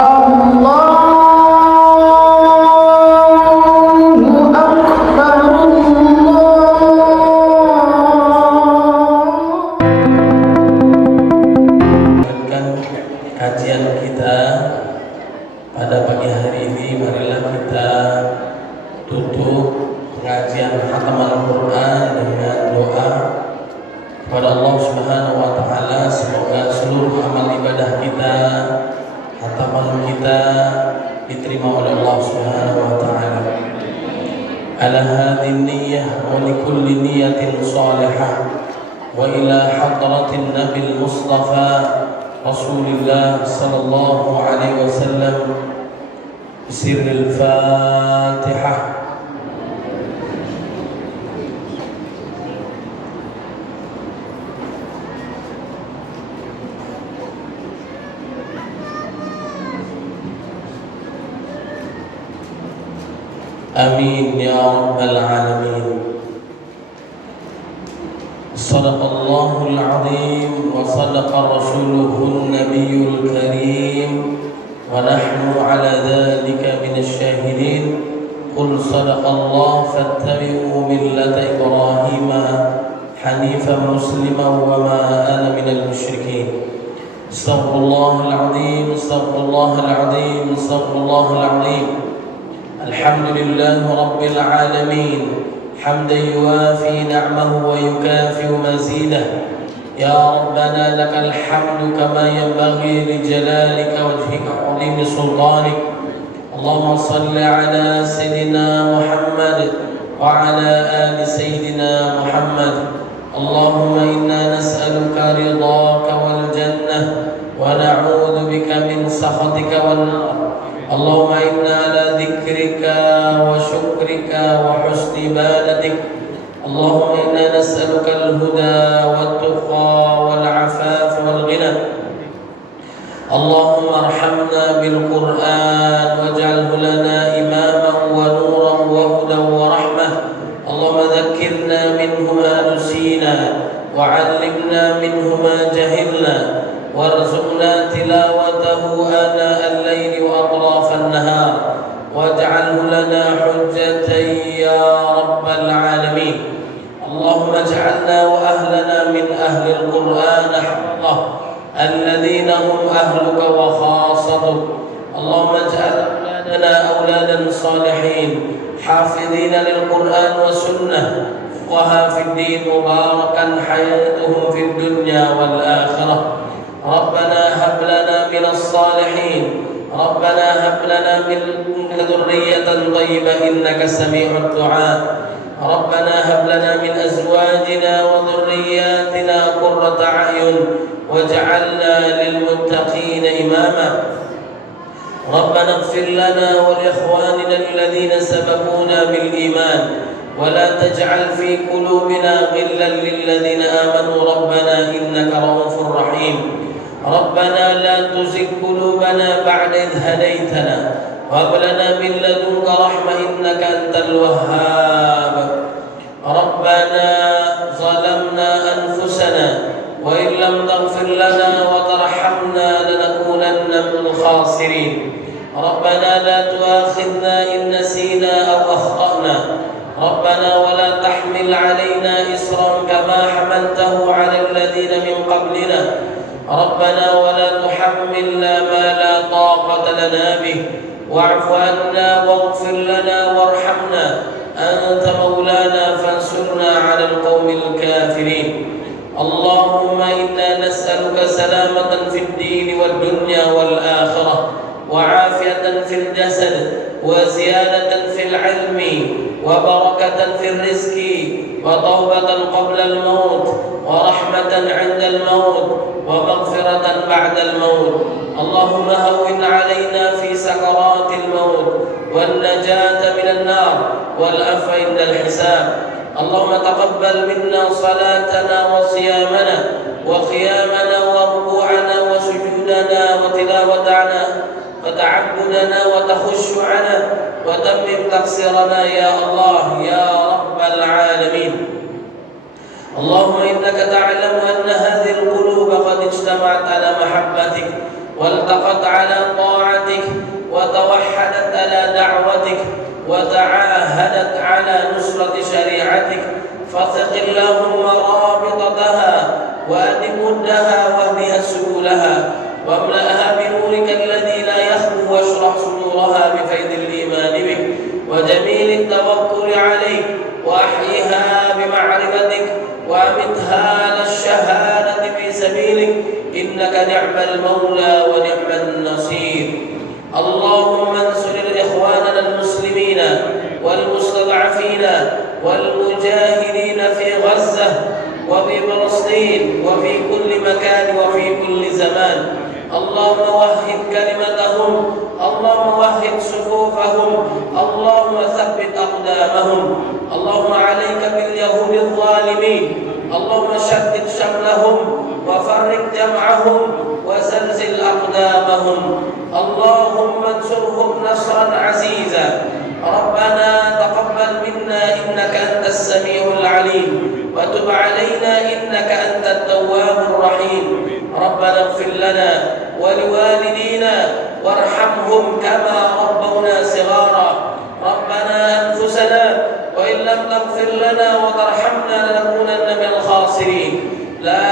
Kajian kita pada pagi hari ini, marilah kita tutup pengajian khatam Al-Quran dengan doa kepada Allah Subhanahu wa Ta'ala. Semoga seluruh amal ibadah kita, khataman kita diterima oleh Allah Subhanahu wa Ta'ala. Ala hadhihi niyyah wa li kulli niyatin salihah wa ila hadratin Nabil Mustafa Rasulullah sallallahu alaihi wasallam bisirril Fatihah. Amin ya rabbal alamin. Sadaqallahul azim wa sadaqa rasuluhun nabiyul karim wa nahnu ala dhalika minasy syahidin. Qul sadaqallahu fattabi'u millata Ibrahima hanifan musliman wa ma ana minal musyrikin. Astaghfirullahal azim, astaghfirullahal azim, astaghfirullahal azim. Alhamdulillahi rabbil alamin. حمدا يوافي نعمه ويكافئ مزيده. يا ربنا لك الحمد كما ينبغي لجلالك وجهك وعظيم سلطانك. اللهم صل على سيدنا محمد وعلى آل سيدنا محمد. اللهم إنا نسألك رضاك والجنة ونعوذ بك من سخطك والنار. اللهم إنا على ذكرك وشكرك وحسن عبادتك. اللهم إنا نسألك الهدى والتقى والعفاف والغنى. اللهم ارحمنا بالقرآن واجعله لنا إماما ونورا وهدى ورحمة. اللهم ذكرنا منه ما نسينا وعلمنا منه ما جهلنا وارزقنا تلاوته آناء الليل وأطراف النهار واجعله لنا حجة يا رب العالمين. اللهم اجعلنا وأهلنا من أهل القرآن حقه الذين هم أهلك وخاصتك. اللهم اجعل أولادنا أولادا صالحين حافظين للقرآن والسنة فقهاء في الدين مباركا حياتهم في الدنيا والآخرة. ربنا هب لنا من الصالحين. ربنا هب لنا منك ذرية طيبة إنك سميع الدعاء. ربنا هب لنا من أزواجنا وذرياتنا قرة أعين واجعلنا للمتقين إماما. ربنا اغفر لنا ولإخواننا الذين سبقونا بالإيمان ولا تجعل في قلوبنا غلا للذين آمنوا ربنا إنك رؤوف رحيم. ربنا لا تزغ قلوبنا بعد إذ هديتنا وهب لنا من لدنك رحمة إنك أنت الوهاب. ربنا ظلمنا أنفسنا وإن لم تغفر لنا وترحمنا لنكونن من الخاسرين. ربنا لا تؤاخذنا إن نسينا أو أخطأنا. ربنا ولا تحمل علينا إصرا كما حملته على الذين من قبلنا. ربنا ولا تحملنا ما لا طاقة لنا به واعف عنا واغفر لنا وارحمنا أنت مولانا فانصرنا على القوم الكافرين. اللهم إنا نسألك سلامة في الدين والدنيا والآخرة وعافية في الجسد وزيادة في العلم وبركة في الرزق وتوبة قبل الموت ورحمة عند الموت ومغفرة بعد الموت. اللهم هون علينا في سكرات الموت والنجاة من النار والعفو عند الحساب. اللهم تقبل منا صلاتنا وصيامنا وقيامنا وركوعنا وسجودنا وتلاوتنا وتعبدنا وتخشعنا وتمم تقصيرنا يا الله يا رب العالمين. اللهم إنك تعلم أن هذه القلوب قد اجتمعت على محبتك والتقت على طاعتك نصرة شريعتك، فثق اللهم رابطتها وأدم ودها واهدها سبلها واملأها بنورك الذي لا يخلو، واشرح صدورها بفيض الإيمان بك وجميل التوكل عليك، وأحيها بمعرفتك وأمتها على الشهادة في سبيلك، إنك نعم المولى ونعم النصير. اللهم انصر إخواننا المسلمين والمستضعفين والمجاهدين في غزة وفي فلسطين وفي كل مكان وفي كل زمان. اللهم وحد كلمتهم، اللهم وحد صفوفهم، اللهم ثبت أقدامهم. اللهم عليك باليهود الظالمين، اللهم شتت شملهم وفرق جمعهم وزلزل أقدامهم. اللهم انصرهم نصرا عزيزا. ربنا تقبل منا إنك أنت السميع العليم، وتب علينا إنك أنت التواب الرحيم. ربنا اغفر لنا ولوالدينا وارحمهم كما ربونا صغارا. ربنا أنفسنا وإن لم تغفر لنا وترحمنا لنكونن من الخاسرين. لا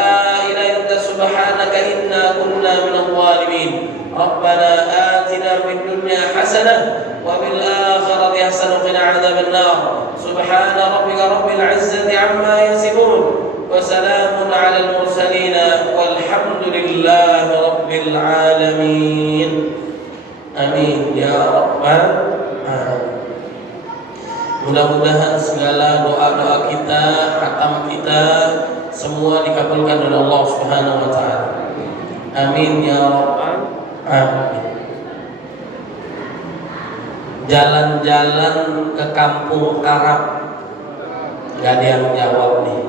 إله إلا أنت سبحانك إنا كنا من الظالمين. ربنا آتنا في الدنيا حسنة وفي الآخرة حسنة وقنا عذاب النار. سبحان ربك رب العزة عما يصفون وسلام على المرسلين والحمد لله رب العالمين. Amin ya rabbal alamin. Mudah-mudahan segala doa-doa kita, khatam kita semua dikabulkan oleh Allah Subhanahu wa taala. Amin ya rabbal alamin. Jalan-jalan ke kampung Arab, gak ada yang jawab nih.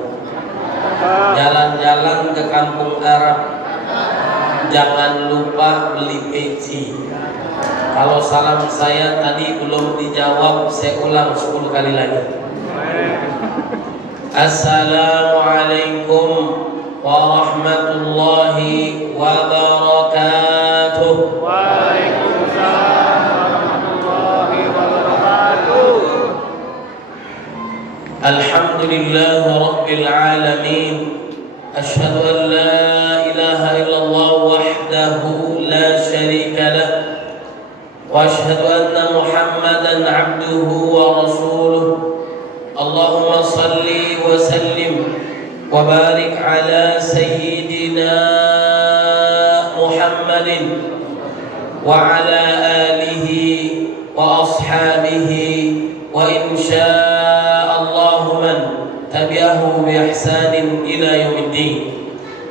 Jalan-jalan ke kampung Arab, jangan lupa beli peci. Kalau salam saya tadi belum dijawab, saya ulang 10 kali lagi. Assalamualaikum warahmatullahi wabarakatuh. Waalaikumsalam warahmatullahi wabarakatuh. Alhamdulillah rabbil alamin. Asyhadu an la ilaha illallah wahdahu la syarika lah. وأشهد أن محمدًا عبده ورسوله. اللهم صل وسلم وبارك على سيدنا محمد وعلى آله وأصحابه وإن شاء الله من تبعه بإحسان إلى يوم الدين.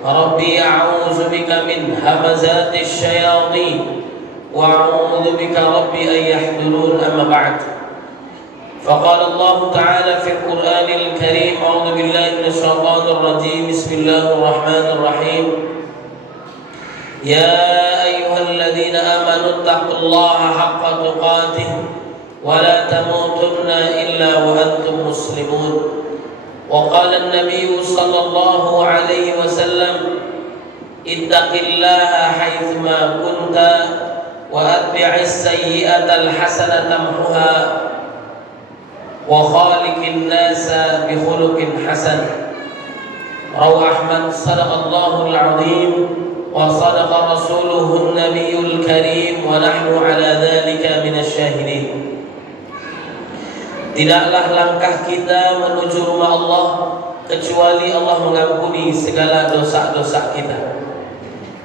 ربي أعوذ بك من همزات الشياطين وأعوذ بك ربي أن يحضرون. أما بعد، فقال الله تعالى في القرآن الكريم: أعوذ بالله من الشيطان الرجيم، بسم الله الرحمن الرحيم. يا أيها الذين آمنوا اتقوا الله حق تقاته ولا تموتن إلا وأنتم مسلمون. وقال النبي صلى الله عليه وسلم: اتق الله حيثما كنت وأتبع السيئة الحسنة تمحها وخالق الناس بخلق حسن. روى أحمد: صدق الله العظيم وصدق رسوله النبي الكريم ونحن على ذلك من الشاهدين. Tidaklah langkah kita menuju rumah Allah kecuali Allah mengampuni segala dosa-dosa kita.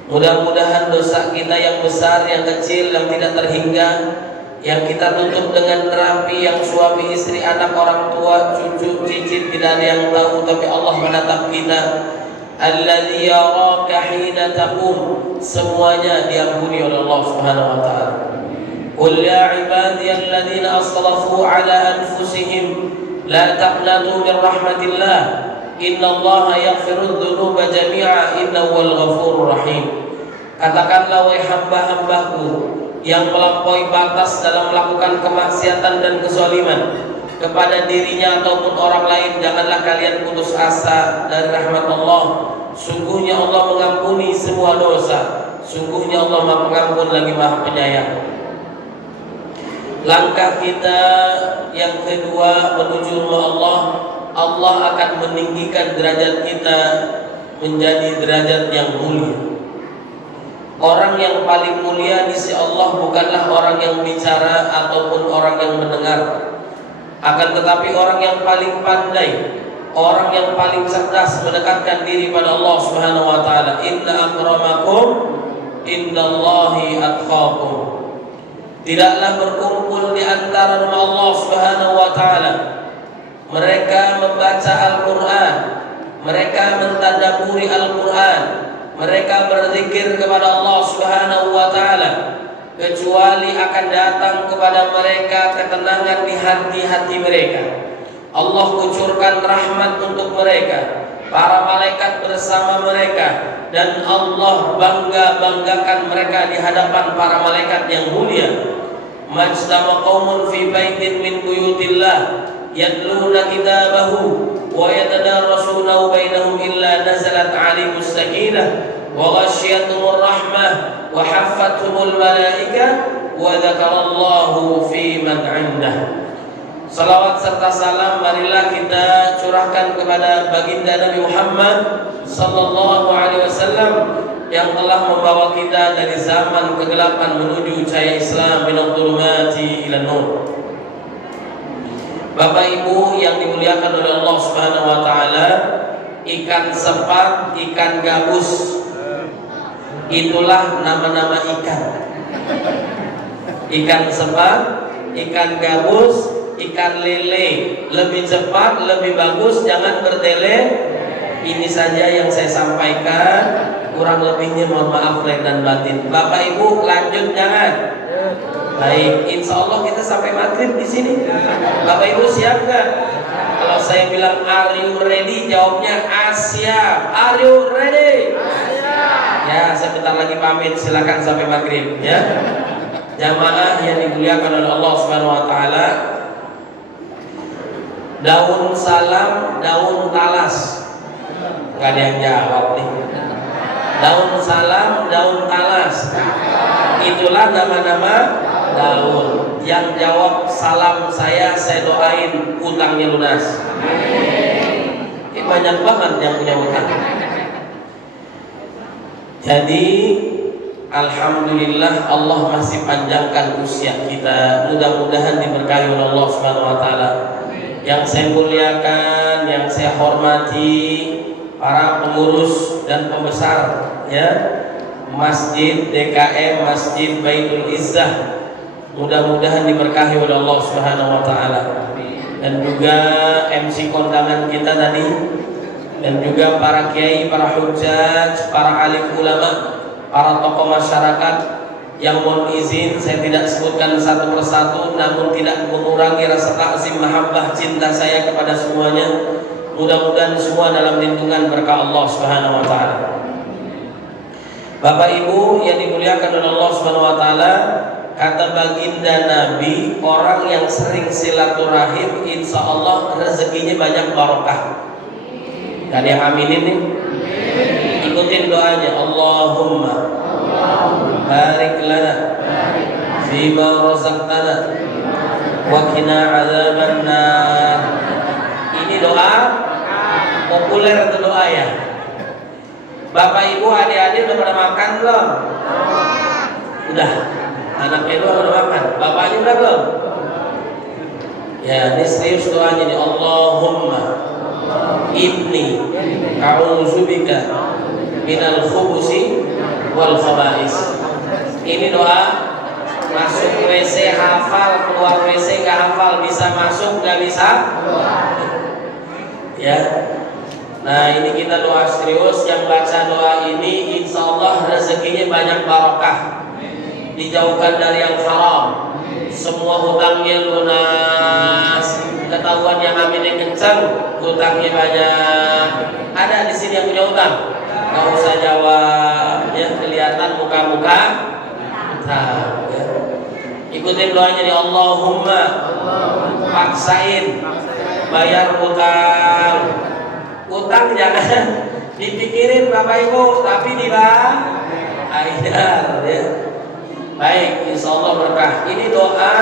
Mudah-mudahan dosa kita yang besar, yang kecil, yang tidak terhingga, yang kita tutup dengan terapi, yang suami istri, anak, orang tua, cucu, cicit tidak ada yang tahu, tapi Allah menatap kita. Alladzi yaraka hina taqum, semuanya diampuni oleh Allah Subhanahu wa taala. Qul ya ibadiyalladzina asrafu ala anfusihim la taqnatu min rahmatillah. Innallaha yaghfirudz dzunuba jami'a innahu wal ghafurur rahim. Katakanlah wahai hamba-hambaku yang melampaui batas dalam melakukan kemaksiatan dan kezaliman kepada dirinya ataupun orang lain, janganlah kalian putus asa dari rahmat Allah. Sungguhnya Allah mengampuni semua dosa. Sungguhnya Allah Maha Pengampun lagi Maha Penyayang. Langkah kita yang kedua menuju rumah Allah, Allah akan meninggikan derajat kita menjadi derajat yang mulia. Orang yang paling mulia di sisi Allah bukanlah orang yang bicara ataupun orang yang mendengar, akan tetapi orang yang paling pandai, orang yang paling cerdas mendekatkan diri pada Allah Subhanahu wa taala. Inna akramakum indallahi atqakum. Tidaklah berkumpul di antara rumah Allah Subhanahu wa taala mereka membaca Al-Qur'an, mereka mentadabburi Al-Qur'an, mereka berzikir kepada Allah Subhanahu wa taala, kecuali akan datang kepada mereka ketenangan di hati-hati mereka. Allah kucurkan rahmat untuk mereka, para malaikat bersama mereka, dan Allah bangga-banggakan mereka di hadapan para malaikat yang mulia. Majtama qaumun fi baitin min buyutillah yatluna kitabahu wa yatadarrasunahu bainahum illa nazalat 'alaihimus sakinah wa ghasyiyatuhumur rahmah wa haffathumul malaikah wa dzakarallahu fi man 'indah. Salawat serta salam marilah kita curahkan kepada baginda Nabi Muhammad sallallahu alaihi wasallam yang telah membawa kita dari zaman kegelapan menuju cahaya Islam minadh dhulumati ilan nur. Bapak Ibu yang dimuliakan oleh Allah Subhanahu wa taala, ikan sepat, ikan gabus, itulah nama-nama ikan. Ikan sepat, ikan gabus, ikan lele. Lebih cepat, lebih bagus, jangan bertele. Ini saja yang saya sampaikan. Kurang lebihnya mohon maaf lahir dan batin. Bapak Ibu lanjut jangan. Baik, insya Allah kita sampai maghrib di sini. Bapak Ibu siap nggak? Kalau saya bilang are you ready, jawabnya siap. Are you ready? Siap. Ya, sebentar lagi pamit. Silakan sampai maghrib ya. Jamaah yang dimuliakan oleh Allah Subhanahu wa taala. Daun salam, daun talas. Nggak ada yang jawab nih. Daun salam, daun talas. Itulah nama-nama daun. Yang jawab salam saya doain utangnya lunas. Ini banyak banget yang punya utang. Jadi alhamdulillah Allah masih panjangkan usia kita. Mudah-mudahan diberkahi oleh Allah Subhanahu wa taala. Yang saya muliakan, yang saya hormati, para pengurus dan pembesar ya Masjid DKM, Masjid Baitul Izzah, mudah-mudahan diberkahi oleh Allah Subhanahu wa taala. Dan juga MC kondangan kita tadi, dan juga para kiai, para hujjaj, para alim ulama, para tokoh masyarakat yang mohon izin saya tidak sebutkan satu persatu, namun tidak mengurangi rasa takzim mahabbah cinta saya kepada semuanya. Mudah-mudahan semua dalam lindungan berkah Allah Subhanahu wa taala. Bapak Ibu yang dimuliakan oleh Allah Subhanahu wa taala, kata baginda Nabi, orang yang sering silaturahim insya Allah rezekinya banyak barokah. Ada yang aminin nih? Ikutin doanya. Allahumma barik lana fima razaqtana wa qina adzabannar. Ini doa populer itu doa ya. Bapak Ibu adik-adik udah pada makan belum? Udah. Anaknya dua udah makan. Bapaknya udah belum? Ya, ini serius doanya nih. Allahumma inni a'udzubika minal khubusi wal khaba'is. Ini doa masuk WC hafal, keluar WC nggak hafal, bisa masuk nggak bisa? Ya. Nah ini kita doa serius, yang baca doa ini insya Allah rezekinya banyak barokah, dijauhkan dari yang haram, semua hutangnya lunas, ketahuan yang aminnya kencang, hutangnya banyak. Ada di sini yang punya hutang? Gak usah jawab, ya kelihatan muka-muka hutang. Ya. Ikutin doanya nih, Allahumma paksain bayar hutang. Utang jangan dipikirin Bapak Ibu, tapi dibayar ya. Baik, insya Allah berkah. Ini doa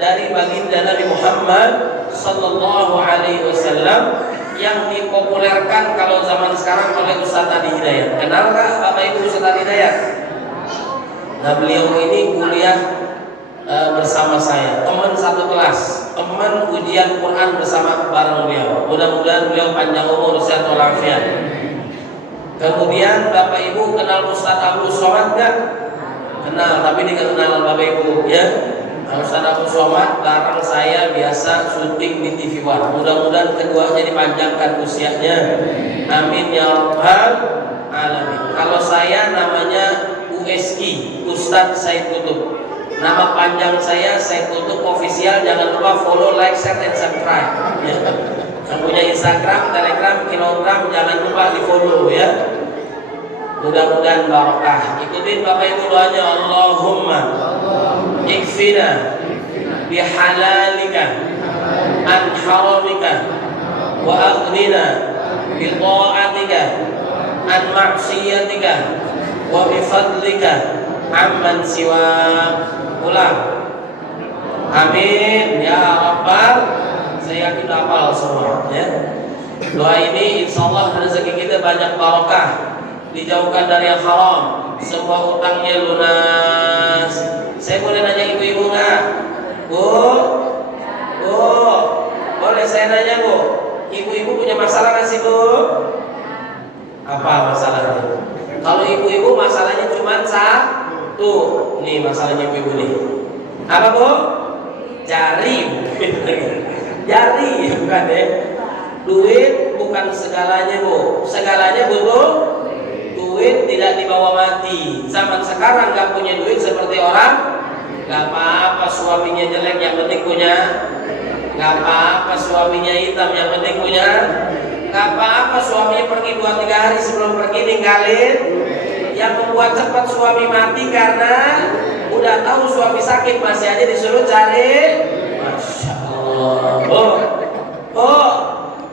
dari baginda Nabi Muhammad sallallahu alaihi wasallam yang dipopulerkan kalau zaman sekarang oleh Ustaz Adi Hidayat. Kenal nggak Bapak Ibu Ustaz Adi Hidayat? Nah, beliau ini kuliah bersama saya, teman satu kelas, teman ujian Quran bersama bareng beliau. Mudah-mudahan beliau panjang umur, sehat walafiat. Kemudian Bapak Ibu kenal Ustaz Abdul Somad nggak? Kenal, tapi dia kenal Bapak Ibu ya. Ustaz Abdul Somad bareng saya biasa syuting di TV One. Mudah-mudahan keduanya dipanjangkan usianya. Amin ya rabbal alamin. Kalau saya namanya USI, Ustadz Said Kutub. Nama panjang saya Said Kutub official. Jangan lupa follow, like, share, dan subscribe ya. Yang punya Instagram, Telegram, Kilogram jangan lupa di follow ya. Mudah-mudahan barokah. Ikutin Bapak Ibu doanya. Allahumma ikfina bihalalika an haramika wa aghnina bi ta'atika an ma'siyatika wa bi fadlika amman siwa. Ulang. Amin ya rabbal. Saya yakin hafal semua ya. Doa ini insyaallah rezeki kita banyak barokah, dijauhkan dari yang haram, semua utangnya lunas. Saya boleh nanya ibu-ibu nggak? Bu, boleh saya nanya Bu? Ibu-ibu punya masalah nggak sih Bu? Apa masalahnya? Kalau ibu-ibu masalahnya cuma satu, nih masalahnya ibu-ibu nih. Apa Bu? Jari, jari bukan ya? Duit bukan segalanya Bu. Segalanya butuh duit, tidak dibawa mati. Zaman sekarang nggak punya duit seperti orang. Nggak apa-apa suaminya jelek, yang penting punya. Nggak apa-apa suaminya hitam, yang penting punya. Nggak apa-apa suaminya pergi 2-3 hari sebelum pergi ninggalin. Yang membuat cepat suami mati karena udah tahu suami sakit masih aja disuruh cari. Masya Allah.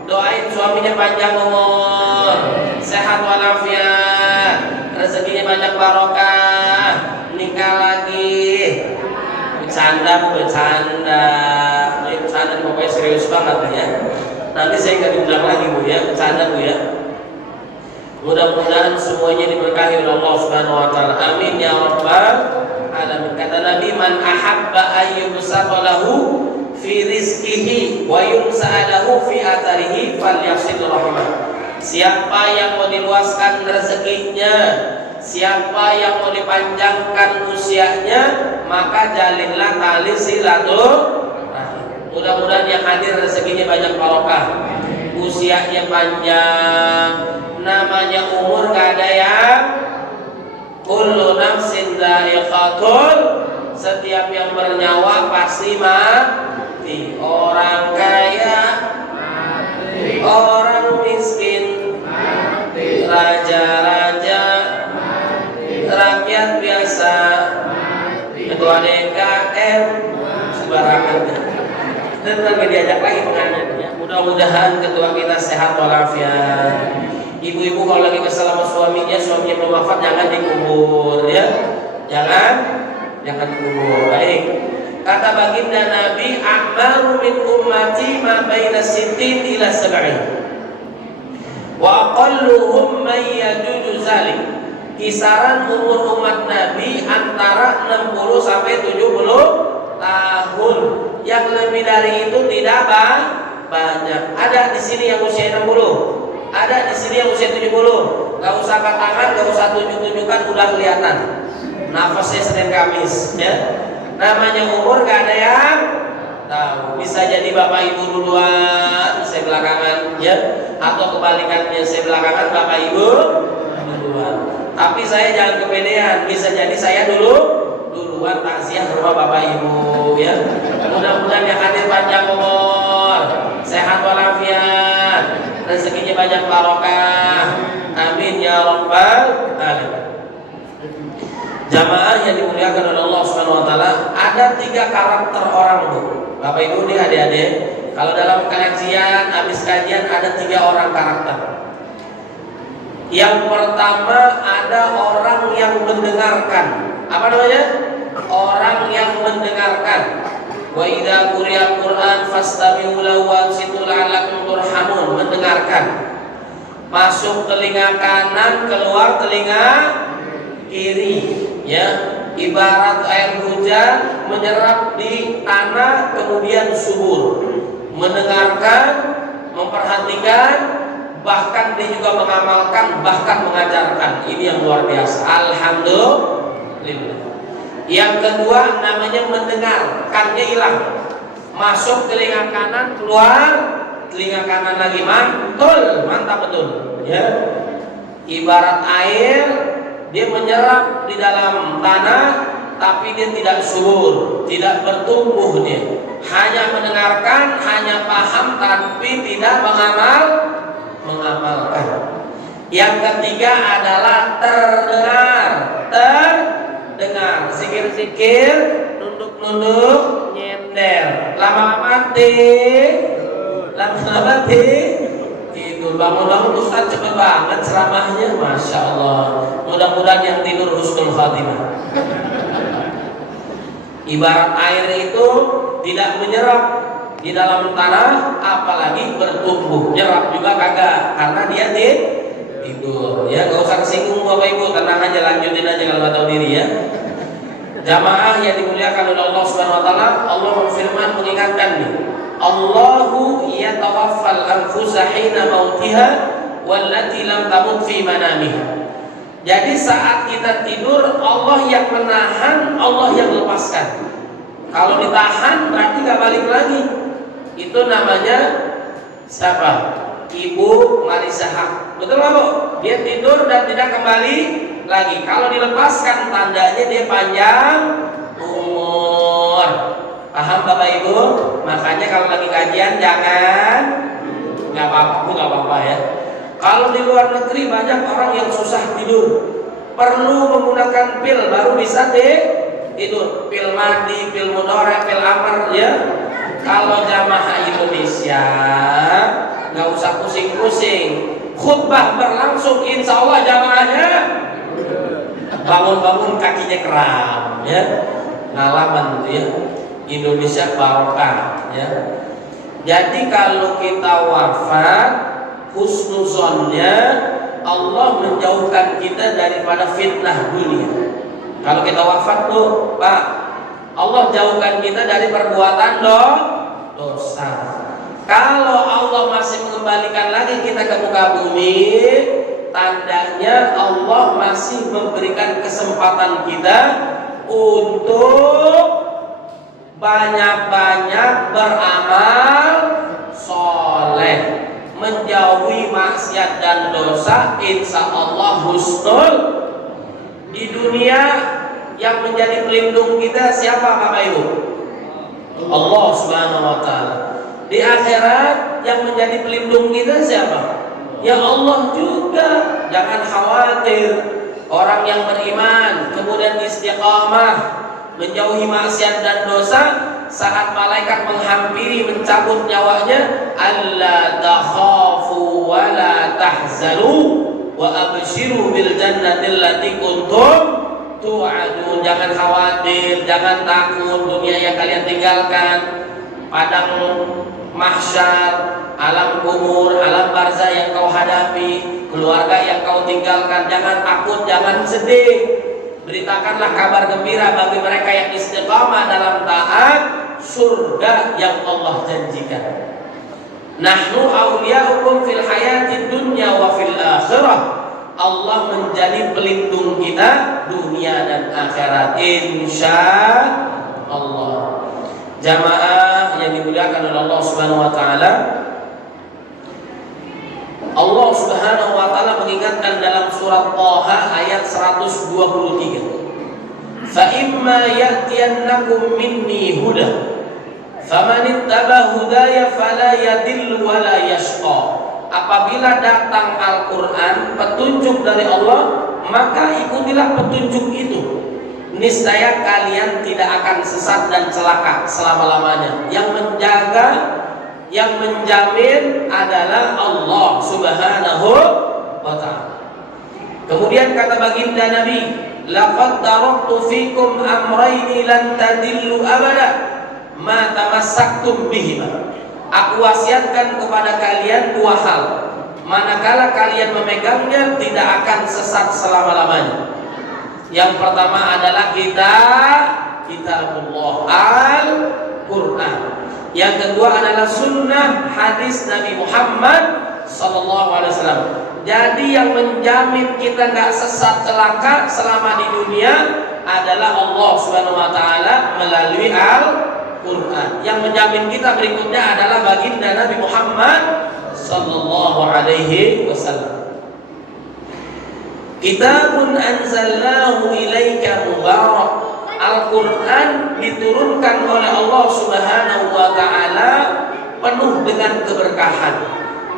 Doain suaminya panjang umur, sehat walafiat, rezekinya banyak barokah, nikah lagi. Bercanda pokoknya serius banget ya. Nanti saya nggak diundang lagi Bu ya, bercanda Bu ya. Mudah-mudahan semuanya diberkahi oleh Allah Subhanahu wa taala. Amin ya rabbal alamin. Kata Nabi, man ahabba ayyubsata lahu fi rizqihi wa yumsa'alahu fi atharihi falyasil rahmah. Siapa yang mau diluaskan rezekinya, siapa yang mau dipanjangkan usianya, maka jalinlah tali silaturahim. Mudah-mudahan yang hadir rezekinya banyak barokah, usianya panjang. Namanya umur gak ada yang kullu nafsin dha'iqatul, setiap yang bernyawa pasti mati. Orang kaya mati, orang miskin mati, raja-raja mati, rakyat biasa mati, ketua DKM sembarangan. Dan lagi diajak lagi pengantinnya. Mudah-mudahan ketua kita sehat walafiat. Ibu-ibu kalau lagi kesal sama suaminya belum wafat, jangan dikubur ya. Jangan dikubur. Baik. Kata baginda Nabi, a'maru min ummati ma baina sittin ila sab'in. Wa aqalluhum may yajuju zalik. Kisaran umur umat Nabi antara 60 sampai 70 tahun. Yang lebih dari itu tidak banyak. Ada di sini yang usia 60. Ada di sini yang usia 70. Gak usah angkat tangan, gak usah tunjuk-tunjukkan, udah kelihatan. Nafasnya Senin Kamis ya. Namanya umur gak ada yang tahu. Bisa jadi Bapak Ibu duluan, saya belakangan ya. Atau kebalikannya, saya belakangan Bapak Ibu duluan. Tapi saya jangan kepedean. Bisa jadi saya duluan takziah rumah Bapak Ibu ya. Mudah-mudahan yang hadir panjang umur, sehat walafiat, rezekinya banyak barokah. Amin ya rabbal alamin. Jamaah yang dimuliakan oleh Allah Subhanahu wa taala, ada 3 karakter orang Bu. Bapak Ibu nih adik-adik, kalau dalam kajian, habis kajian ada 3 orang karakter. Yang pertama ada orang yang mendengarkan. Apa namanya? Orang yang mendengarkan. Wa idza quriya Qur'an fastami'u lahu wa ansitu la'allakum turhamun. Mendengarkan. Masuk telinga kanan, keluar telinga kiri, ya. Ibarat air hujan menyerap di tanah kemudian subur. Mendengarkan, memperhatikan, bahkan dia juga mengamalkan, bahkan mengajarkan. Ini yang luar biasa. Alhamdulillah. Yang kedua namanya mendengar, kannya hilang. Masuk telinga kanan, keluar telinga kanan lagi. Mantul, mantap betul. Ya. Ibarat air, dia menyerap di dalam tanah, tapi dia tidak subur, tidak bertumbuh dia. Hanya mendengarkan, hanya paham, tapi tidak mengamalkan. Yang ketiga adalah terdengar, zikir-zikir, nunduk-nunduk, nyender. Lama-lama tidur. Bangun-bangun Ustaz cepet banget ceramahnya, Masya Allah. Mudah-mudahan yang tidur husnul khatimah. Ibarat air itu tidak menyerap di dalam tanah, apalagi bertumbuh. Nyerap juga kagak, karena dia tidur. Ya, gak usah kesinggung Bapak Ibu, tenang aja, lanjutin aja kalau nggak tahu diri ya. Jamaah yang dimuliakan oleh Allah Subhanahu Wa Taala, Allah berfirman mengingatkan nih, Allahu yatawaffal anfusa hina mautiha wallati lam tamut fi manamiha. Jadi saat kita tidur, Allah yang menahan, Allah yang lepaskan. Kalau ditahan berarti gak balik lagi. Itu namanya siapa? Ibu Marisa Haq. Betul nggak Bu? Dia tidur dan tidak kembali lagi. Kalau dilepaskan tandanya dia panjang umur. Paham Bapak Ibu? Makanya kalau lagi kajian jangan, nggak apa-apa ya. Kalau di luar negeri banyak orang yang susah tidur, perlu menggunakan pil baru bisa tidur. Pil mandi, pil mudorek, pil amar ya. Kalau jamaah Indonesia nggak usah pusing-pusing, khutbah berlangsung, insya Allah jamaahnya bangun-bangun kakinya kram ya. Ngalaman tuh ya, Indonesia barokah ya. Jadi kalau kita wafat, husnuzonnya Allah menjauhkan kita daripada fitnah dunia. Kalau kita wafat tuh Pak, Allah jauhkan kita dari perbuatan dosa. Kalau Allah masih mengembalikan lagi kita ke muka bumi, tandanya Allah masih memberikan kesempatan kita untuk banyak-banyak beramal soleh, menjauhi maksiat dan dosa. Insya Allah husnul. Di dunia yang menjadi pelindung kita siapa Bapak Ibu? Allah Subhanahu Wa Taala. Di akhirat yang menjadi pelindung kita siapa? Ya Allah juga. Jangan khawatir. Orang yang beriman kemudian istiqamah, menjauhi maksiat dan dosa, saat malaikat menghampiri mencabut nyawanya, alla takhafu wa la tahzanu wa abshiru bil jannati allati kuntum tu'adun. Jangan khawatir, jangan takut dunia yang kalian tinggalkan, padang mahsyar, alam kubur, alam barzah yang kau hadapi, keluarga yang kau tinggalkan. Jangan takut, jangan sedih. Beritakanlah kabar gembira bagi mereka yang istiqamah dalam taat, surga yang Allah janjikan. Nahnu awliya'ukum fil hayatid dunya wa fil akhirah. Allah menjadi pelindung kita dunia dan akhirat, insya Allah. Jamaah yang dimuliakan oleh Allah Subhanahu Wa Taala, Allah Subhanahu Wa Taala mengingatkan dalam surat Thaha ayat 123. Fa imma ya'tiyannakum minni huda faman ittaba hudaya fala yadillu wa la yashqa. Apabila datang Al-Qur'an, petunjuk dari Allah, maka ikutilah petunjuk itu. Niscaya kalian tidak akan sesat dan celaka selama-lamanya. Yang menjaga, yang menjamin adalah Allah Subhanahu wa Ta'ala. Kemudian kata baginda Nabi, laqad taraktu fikum amrayni lan tadillu abada ma tamassaktum bihima. Aku wasiatkan kepada kalian dua hal. Manakala kalian memegangnya tidak akan sesat selama-lamanya. Yang pertama adalah kitabullah Al-Quran. Yang kedua adalah sunnah hadis Nabi Muhammad sallallahu alaihi wasallam. Jadi yang menjamin kita nggak sesat celaka selama di dunia adalah Allah Subhanahu wa taala melalui Al-Quran. Yang menjamin kita berikutnya adalah baginda Nabi Muhammad sallallahu alaihi wasallam. Kitabun anzalnahu ilaika mubarak. Al-Quran diturunkan oleh Allah Subhanahu wa taala penuh dengan keberkahan,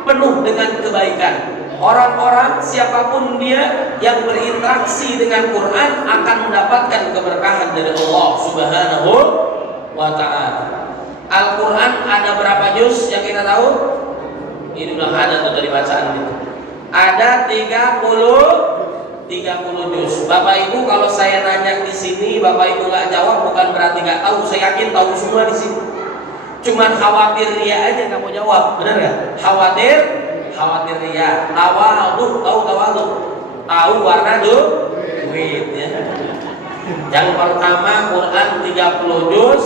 penuh dengan kebaikan. Orang-orang siapapun dia yang berinteraksi dengan Quran akan mendapatkan keberkahan dari Allah Subhanahu wa taala. Al-Quran ada berapa juz yang kita tahu? Ini udah ada tuh dari bacaan itu. Ada 30 juz. Bapak Ibu kalau saya nanya di sini, Bapak Ibu nggak jawab bukan berarti nggak tahu. Saya yakin tahu semua di sini. Cuman khawatir ria aja nggak mau jawab, benar nggak? Khawatir ria. Tawadhu, tahu tawadhu? Tahu warna duit ya. Yang pertama Quran 30 juz,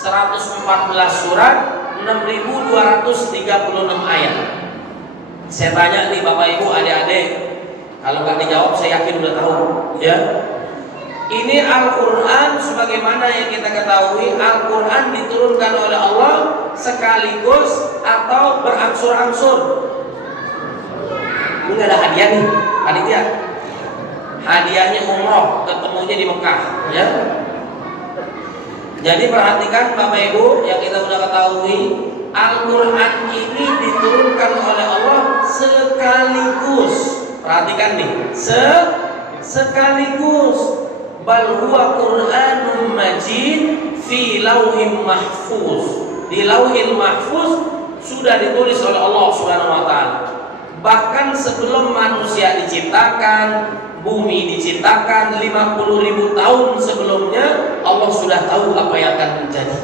114 surat, 6.236 ayat. Saya tanya nih Bapak Ibu, adik-adik, kalau nggak dijawab saya yakin udah tahu ya. Ini Al-Quran sebagaimana yang kita ketahui, Al-Quran diturunkan oleh Allah sekaligus atau berangsur-angsur. Ini nggak ada hadiah nih, panitia. Hadiahnya umroh, ketemunya di Mekah ya. Jadi perhatikan Bapak Ibu yang kita sudah ketahui, Al-Quran ini diturunkan oleh Allah sekaligus. Perhatikan nih, sekaligus. Bal huwa Qur'anun Majid fi lauhim mahfuz. Di lauhil mahfuz sudah ditulis oleh Allah Subhanahu wa taala. Bahkan sebelum manusia diciptakan, bumi diciptakan 50.000 tahun sebelumnya Allah sudah tahu apa yang akan terjadi.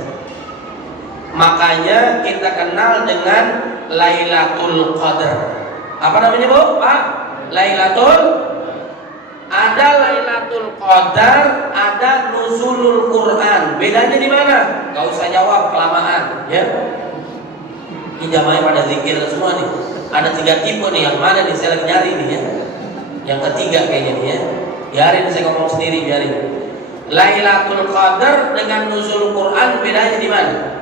Makanya kita kenal dengan Lailatul Qadar. Apa namanya Bu? Pak? Ada Lailatul Qadar, ada Nuzulul Quran. Bedanya di mana? Gak usah jawab kelamaan, ya. Ini jamaahnya pada zikir semua nih. Ada 3 tipe nih, yang mana nih saya lagi nyari nih ya. Yang ketiga kayaknya nih ya. Biarin saya ngomong sendiri, biarin. Lailatul Qadar dengan Nuzulul Quran bedanya di mana?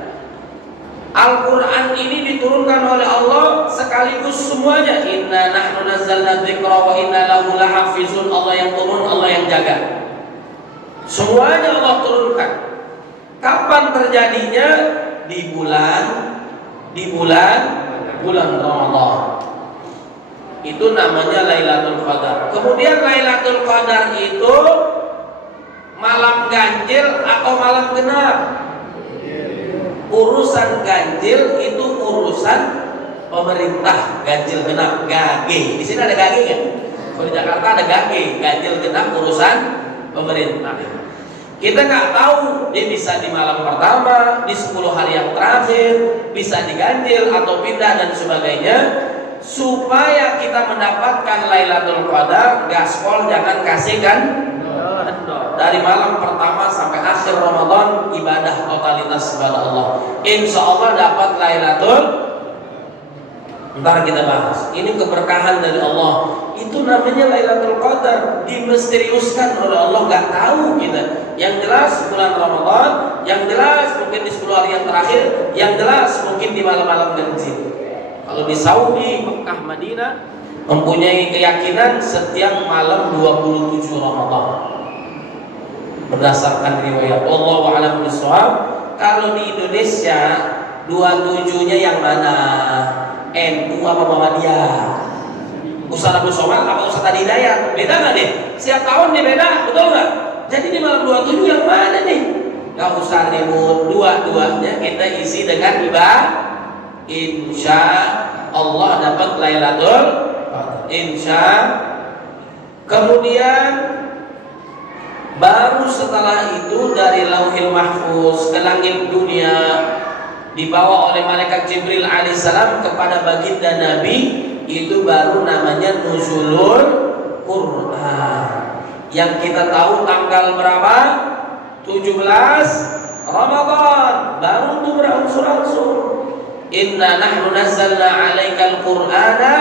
Al-Quran ini diturunkan oleh Allah sekaligus semuanya. Inna nahnu nazzalna dzikra wa inna lahu lahafizun. Allah yang turun, Allah yang jaga. Semuanya Allah turunkan. Kapan terjadinya? Di bulan Ramadan. Itu namanya Lailatul Qadar. Kemudian Lailatul Qadar itu malam ganjil atau malam genap? Urusan ganjil itu urusan pemerintah. Ganjil genap, gage. Di sini ada gage kan? Kalau di Jakarta ada gage. Ganjil genap urusan pemerintah. Kita nggak tahu dia bisa di malam pertama, di 10 hari yang terakhir, bisa diganjil atau pindah dan sebagainya. Supaya kita mendapatkan Lailatul Qadar, gaspol jangan kasihkan. Dari malam pertama sampai akhir Ramadan ibadah totalitas kepada Allah. Insya Allah dapat Lailatul. Ntar kita bahas. Ini keberkahan dari Allah. Itu namanya Lailatul Qadar. Dimisteriuskan oleh Allah, nggak tahu kita. Yang jelas bulan Ramadan, yang jelas mungkin di 10 hari yang terakhir, yang jelas mungkin di malam-malam ganjil. Kalau di Saudi, Mekah, Madinah mempunyai keyakinan setiap malam 27 Ramadan. Berdasarkan riwayat Wallahu a'lam bishawab. Kalau di Indonesia 27-nya yang mana? NU apa Muhammadiyah? Ustaz Abdul Somad apa Ustaz Hidayat? Beda nggak deh? Setiap tahun dia beda, betul nggak? Jadi di malam 27 yang mana nih? Gak usah ribut, dua-duanya kita isi dengan ibadah. Insya Allah dapat Lailatul Qadar. Insya. Kemudian Baru setelah itu dari Lauhil Mahfuz ke langit dunia dibawa oleh malaikat Jibril alaihissalam kepada baginda Nabi, itu baru namanya nuzulul Quran. Yang kita tahu tanggal berapa? 17 Ramadan, baru itu berangsur-angsur. Inna nahnu nazzalna 'alaikal Qur'ana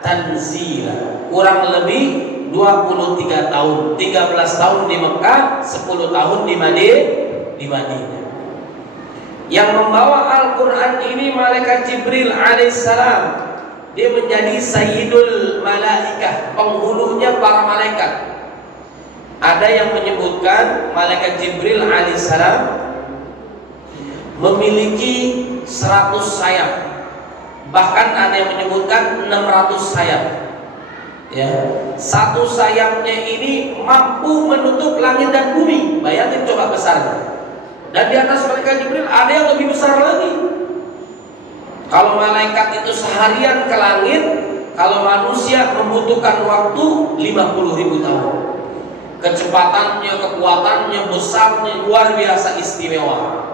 tanzila. Kurang lebih 23 tahun, 13 tahun di Mekah, 10 tahun di Madinah. Yang membawa Al-Quran ini malaikat Jibril alaihissalam. Dia menjadi sayyidul malaikah, penghulunya para malaikat. Ada yang menyebutkan malaikat Jibril alaihissalam memiliki 100 sayap. Bahkan ada yang menyebutkan 600 sayap. Ya, satu sayapnya ini mampu menutup langit dan bumi. Bayangin coba besarnya. Dan di atas malaikat Jibril ada yang lebih besar lagi. Kalau malaikat itu seharian ke langit, kalau manusia membutuhkan waktu 50.000 tahun. Kecepatannya, kekuatannya, besarnya luar biasa istimewa.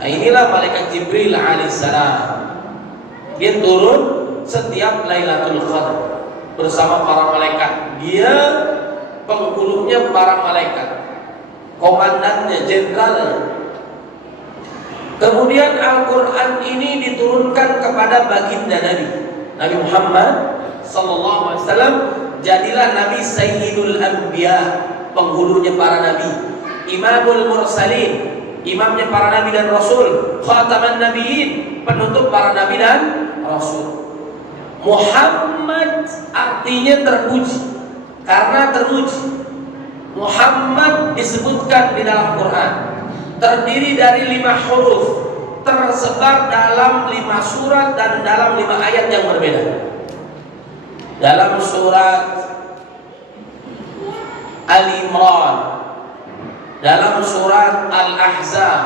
Nah, inilah malaikat Jibril alaihissalam. Dia turun setiap Lailatul Qadar bersama para malaikat. Dia penghulunya para malaikat, komandannya, jenderalnya. Kemudian Al-Quran ini diturunkan kepada baginda Nabi Muhammad sallallahu alaihi wasallam. Jadilah Nabi Sayyidul Anbiya, penghulunya para nabi, Imamul Mursalin, imamnya para nabi dan rasul, Khataman Nabiyyin, penutup para nabi dan rasul. Muhammad artinya terpuji, karena teruji. Muhammad disebutkan di dalam Quran terdiri dari 5 huruf, tersebar dalam 5 surat dan dalam 5 ayat yang berbeda. Dalam surat Al-Imran, dalam surat Al-Ahzab,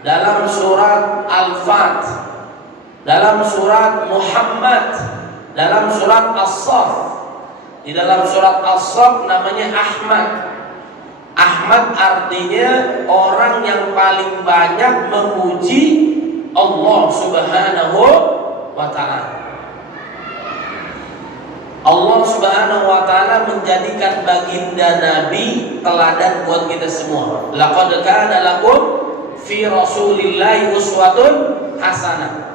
dalam surat Al-Fat, dalam surat Muhammad, dalam surat As-Saff. Di dalam surat As-Saff namanya Ahmad. Ahmad artinya orang yang paling banyak memuji Allah Subhanahu wa ta'ala. Allah Subhanahu wa ta'ala menjadikan baginda Nabi teladan buat kita semua. Laqad kana lakum fi Rasulillahi uswatun hasanah.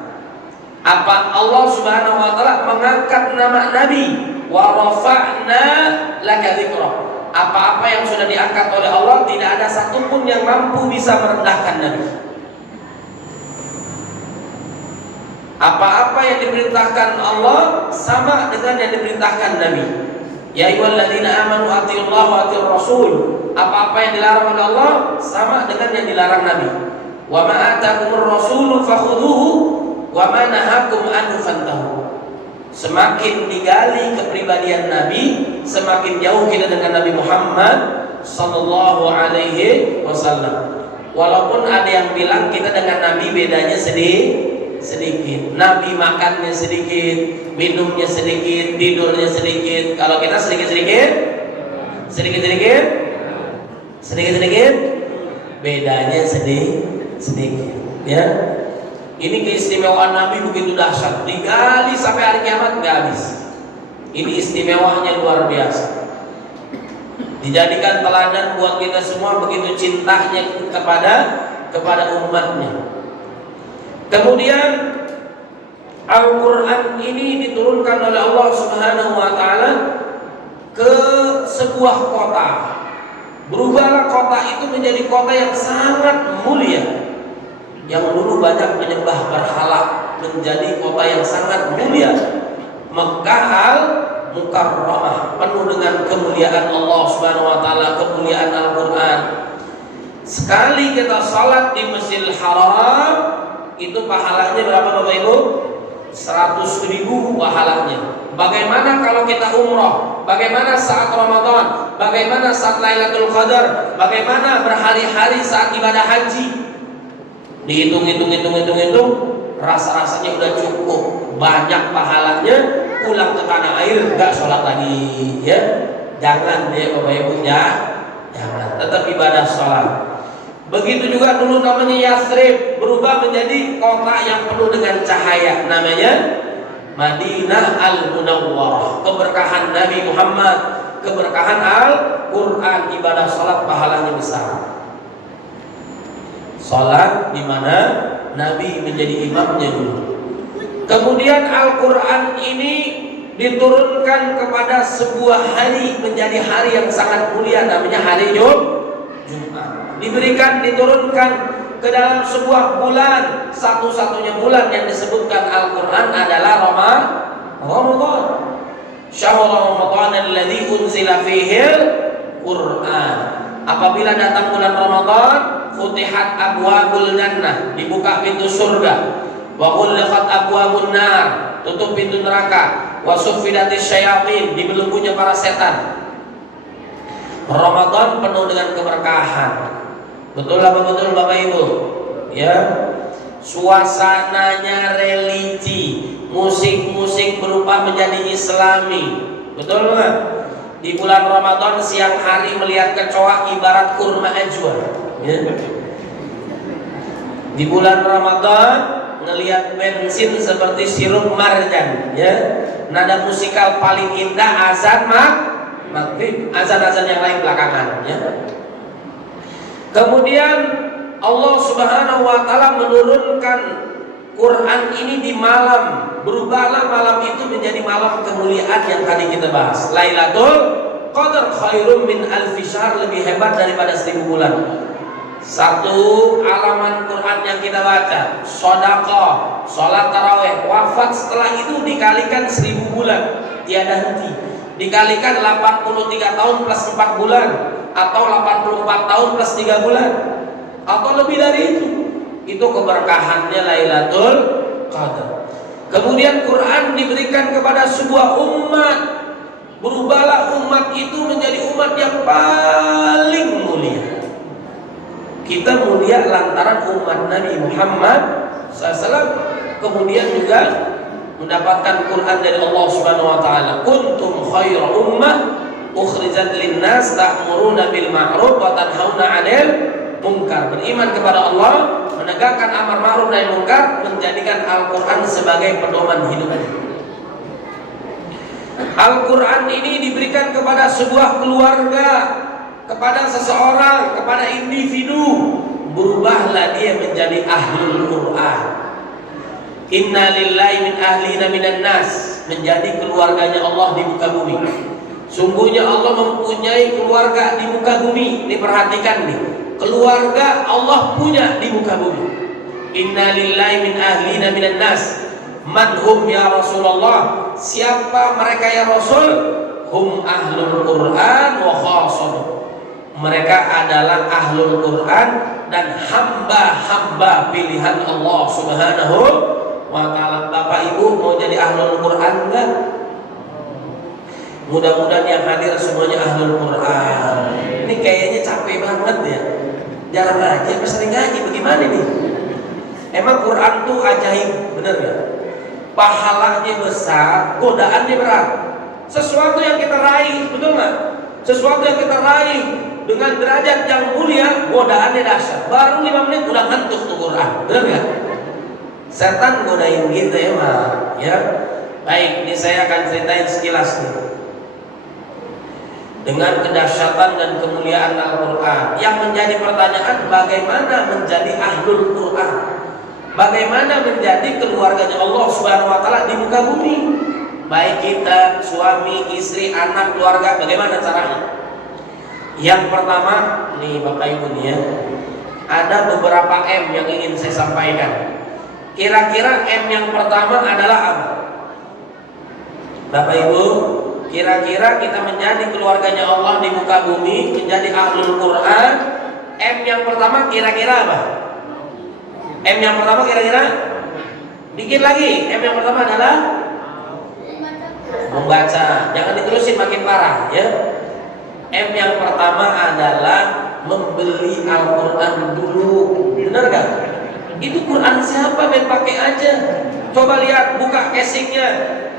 Apa Allah Subhanahu wa ta'ala mengangkat nama Nabi, wa rafa'na laka dzikra. Apa-apa yang sudah diangkat oleh Allah, tidak ada satupun yang mampu bisa merendahkan Nabi. Apa-apa yang diperintahkan Allah sama dengan yang diperintahkan Nabi. Ya ayyuhalladzina amanu atti'ullaha wa atti'ur rasul. Apa-apa yang dilarang oleh Allah sama dengan yang dilarang Nabi. Wa ma atakumur rasulu fakhudhuhu wa ma nahakum anhu fantahu. Semakin digali kepribadian Nabi, semakin jauh kita dengan Nabi Muhammad sallallahu alaihi wasallam. Walaupun ada yang bilang kita dengan Nabi bedanya sedikit. Nabi makannya sedikit, minumnya sedikit, tidurnya sedikit. Kalau kita sedikit-sedikit, bedanya sedikit. Ya, ini keistimewaan Nabi begitu dahsyat, digali sampai hari kiamat nggak habis. Ini istimewanya luar biasa. Dijadikan teladan buat kita semua, begitu cintanya kepada umatnya. Kemudian Al-Quran ini diturunkan oleh Allah Subhanahu wa ta'ala ke sebuah kota. Berubahlah kota itu menjadi kota yang sangat mulia. Yang dulu banyak menyembah berhala menjadi kota yang sangat mulia. Mekkah al-Mukarramah, penuh dengan kemuliaan Allah Subhanahu wa ta'ala, kemuliaan Al-Quran. Sekali kita salat di Masjidil Haram, itu pahalanya berapa Bapak Ibu? 100.000 pahalanya. Bagaimana kalau kita umroh? Bagaimana saat Ramadan? Bagaimana saat Lailatul Qadar? Bagaimana berhari-hari saat ibadah haji? Dihitung, rasa-rasanya udah cukup banyak pahalanya. Pulang ke tanah air nggak sholat lagi, ya? Jangan deh Bapak Ibu, ya. Jangan, tetap ibadah sholat. Begitu juga dulu namanya Yathrib, berubah menjadi kota yang penuh dengan cahaya, namanya Madinah Al-Munawwarah. Keberkahan Nabi Muhammad, keberkahan Al-Quran, ibadah sholat pahalanya besar. Sholat di mana Nabi menjadi imamnya dulu. Kemudian Al-Quran ini diturunkan kepada sebuah hari, menjadi hari yang sangat mulia, namanya hari Jumat. Diturunkan ke dalam sebuah bulan, satu-satunya bulan yang disebutkan Al-Quran adalah Ramadan. Syahrul Ramadan alladzi unzila fihil Quran. Apabila datang bulan Ramadan, futihat abwabul jannah, dibuka pintu surga. Wa ghulqat abwabun nar, tutup pintu neraka. Wa suffidatis syayatin, dibelenggunya para setan. Ramadan penuh dengan keberkahan. Betul apa betul Bapak Ibu? Ya. Suasananya religi, musik-musik berubah menjadi Islami. Betul nggak? Di bulan Ramadan siang hari melihat kecoa ibarat kurma ajwa. Ya. Di bulan Ramadan ngelihat bensin seperti sirup marjan. Ya. Nada musikal paling indah azan maghrib, azan-azan yang lain belakangan. Ya. Kemudian Allah Subhanahu wa taala menurunkan Quran ini di malam. Berubahlah malam itu menjadi malam kemuliaan yang tadi kita bahas. Lailatul Qadar khairum min alfi syahr, lebih hebat daripada 1000 bulan. Satu halaman Quran yang kita baca, sedekah, salat tarawih, wafat setelah itu dikalikan 1000 bulan, tiada henti. Dikalikan 83 tahun plus 4 bulan, atau 84 tahun plus 3 bulan, atau lebih dari itu. Itu keberkahannya Lailatul Qadar. Kemudian Quran diberikan kepada sebuah umat. Berubahlah umat itu menjadi umat yang paling mulia. Kita mulia lantaran umat Nabi Muhammad SAW. Kemudian juga mendapatkan Quran dari Allah Subhanahu wa taala. Kuntum khairu ummah ukhrijat linnas ta'muruna bil ma'ruf wa tanhauna 'anil munkar. Beriman kepada Allah, menegakkan amar ma'ruf nahi munkar, menjadikan Al-Qur'an sebagai pedoman hidup. Al-Qur'an ini diberikan kepada sebuah keluarga, kepada seseorang, kepada individu. Berubahlah dia menjadi ahlul Qur'an. Inna lillahi min ahlina minan nas, menjadi keluarganya Allah di muka bumi. Sungguhnya Allah mempunyai keluarga di muka bumi. Ini perhatikan nih, keluarga Allah punya di muka bumi. Inna lillahi min ahlina minan nas. Man hum ya Rasulullah? Siapa mereka ya Rasul? Hum ahlul Quran wa khasatuh. Mereka adalah ahlul Quran dan hamba-hamba pilihan Allah Subhanahu wa taala. Bapak Ibu mau jadi ahlul Quran enggak? Mudah-mudahan yang hadir semuanya ahlul Quran. Ini kayaknya capek banget ya. Jarang ngaji, apa sering ngaji? Bagaimana nih? Emang Quran tuh ajaib, bener gak? Pahalanya besar, godaannya berat. Sesuatu yang kita raih, betul gak? Sesuatu yang kita raih dengan derajat yang mulia, godaannya dahsyat. Baru 5 menit udah ngantuk tuh Quran, bener gak? Setan godain gitu ya, Mak. Ya. Baik, ini saya akan ceritain sekilas nih. Dengan kedahsyatan dan kemuliaan Al-Quran, yang menjadi pertanyaan, bagaimana menjadi ahlul Quran, bagaimana menjadi keluarganya Allah Subhanahu wa taala di muka bumi. Baik kita, suami, istri, anak, keluarga, bagaimana caranya? Yang pertama, nih Bapak Ibu nih ya, ada beberapa M yang ingin saya sampaikan. Kira-kira M yang pertama adalah apa? Bapak Ibu, kira-kira kita menjadi keluarganya Allah di muka bumi, menjadi ahlul Quran, M yang pertama kira-kira apa? M yang pertama kira-kira? Dikit lagi. M yang pertama adalah membaca. Jangan diterusin makin parah ya. M yang pertama adalah membeli Al-Quran dulu. Benar gak? Itu Quran siapa? Main pakai aja. Coba lihat, buka casingnya,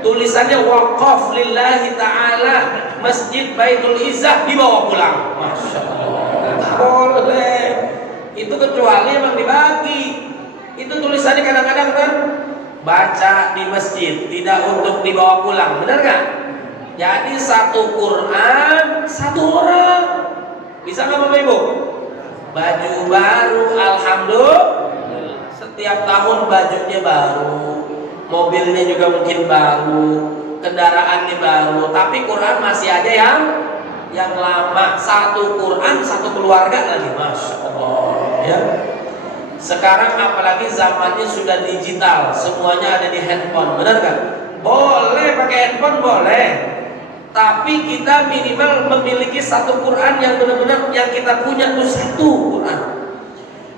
tulisannya waqaf lillahi ta'ala Masjid Baitul Izzah, dibawa pulang. Masya Allah. boleh. Itu kecuali emang dibagi. Itu tulisannya kadang-kadang kan baca di masjid, tidak untuk dibawa pulang, benar nggak? Jadi satu Quran satu orang. Bisa nggak Bapak Ibu? Baju baru, alhamdulillah. Setiap tahun bajunya baru, mobilnya juga mungkin baru, kendaraannya baru, tapi Quran masih ada yang lama. Satu Quran satu keluarga lagi, masya Allah ya. Sekarang apalagi zamannya sudah digital, semuanya ada di handphone, benar kan? Boleh pakai handphone boleh, tapi kita minimal memiliki satu Quran yang benar-benar yang kita punya itu satu Quran.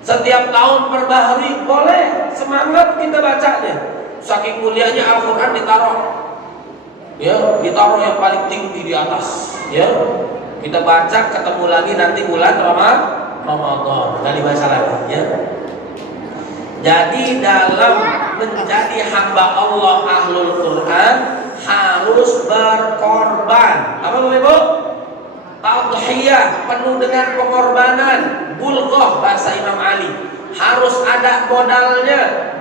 Setiap tahun perbaharui boleh, semangat kita bacanya. Saking mulianya Al-Quran ditaruh yang paling tinggi di atas ya. Kita baca ketemu lagi nanti bulan Ramadan, nggak dibaca lagi ya. Jadi dalam menjadi hamba Allah ahlul Quran harus berkorban. Apa Bapak Ibu? Tadhiyah, penuh dengan pengorbanan. Bulghah bahasa Imam Ali, harus ada modalnya.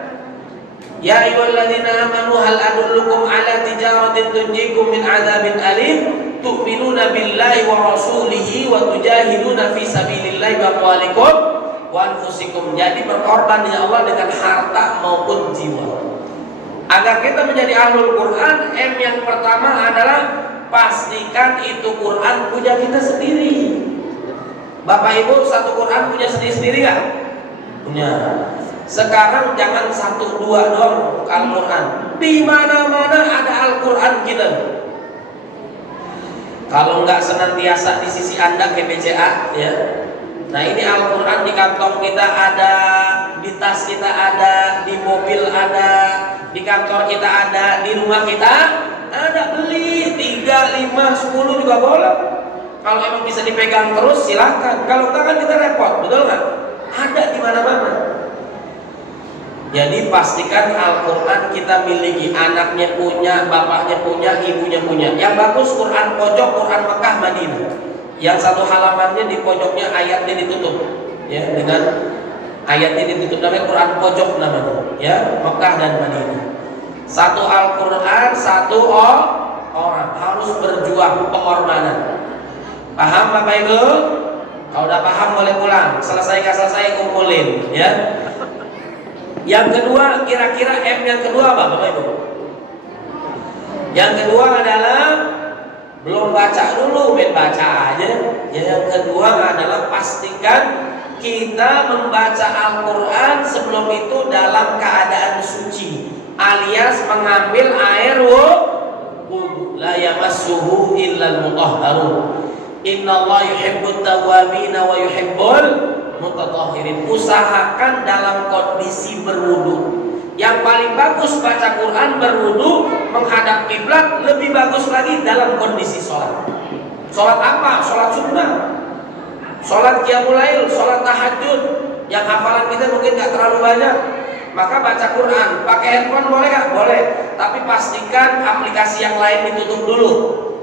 Ya ayyuhalladzina amanu hal adullukum ala tijaratin tunjikum min adzabin alim tu'minuna billahi wa rasulihi wa tujahiduna fi sabilillahi bi amwalikum wa anfusikum. Jadi berkorban ya Allah dengan harta maupun jiwa. Agar kita menjadi ahlul Quran, yang pertama adalah pastikan itu Quran punya kita sendiri. Bapak Ibu satu Quran punya sendiri-sendiri nggak? Punya. Sekarang jangan 1, 2 doang Al-Quran. Di mana-mana ada Al-Quran kita. Kalau nggak senantiasa di sisi Anda ke BCA ya. Nah ini Al-Quran di kantong kita ada, di tas kita ada, di mobil ada, di kantor kita ada, di rumah kita ada. Beli 3, 5, 10 juga boleh. Kalau emang bisa dipegang terus silakan. Kalau enggak kan kita repot, betul nggak? Ada di mana-mana. Jadi pastikan Al-Quran kita miliki, anaknya punya, bapaknya punya, ibunya punya. Yang bagus Quran pojok, Quran Mekah Madinah. Yang satu halamannya di pojoknya ayatnya ditutup, ya dengan ayatnya ditutup, namanya Quran pojok namanya, ya Mekah dan Madinah. Satu Al-Quran, satu orang harus berjuang pengorbanan. Paham Bapak Ibu? Kalau udah paham boleh pulang. Selesai nggak selesai kumpulin, ya. Yang kedua, kira-kira yang kedua apa Bapak Ibu? Yang kedua adalah belum baca dulu, main baca aja. Yang kedua adalah pastikan kita membaca Al-Quran sebelum itu dalam keadaan suci, alias mengambil air wudu. La yamassuhu illal mutahharun. Innallaha yuhibbut tawwabina wa yuhibbul mutatahhirin. Usahakan dalam kondisi berwudu. Yang paling bagus baca Quran berwudu menghadap kiblat, lebih bagus lagi dalam kondisi sholat. Sholat apa? Sholat sunnah, sholat qiyamul lail, sholat tahajud. Yang hafalan kita mungkin nggak terlalu banyak, maka baca Quran pakai handphone boleh nggak? Boleh, tapi pastikan aplikasi yang lain ditutup dulu.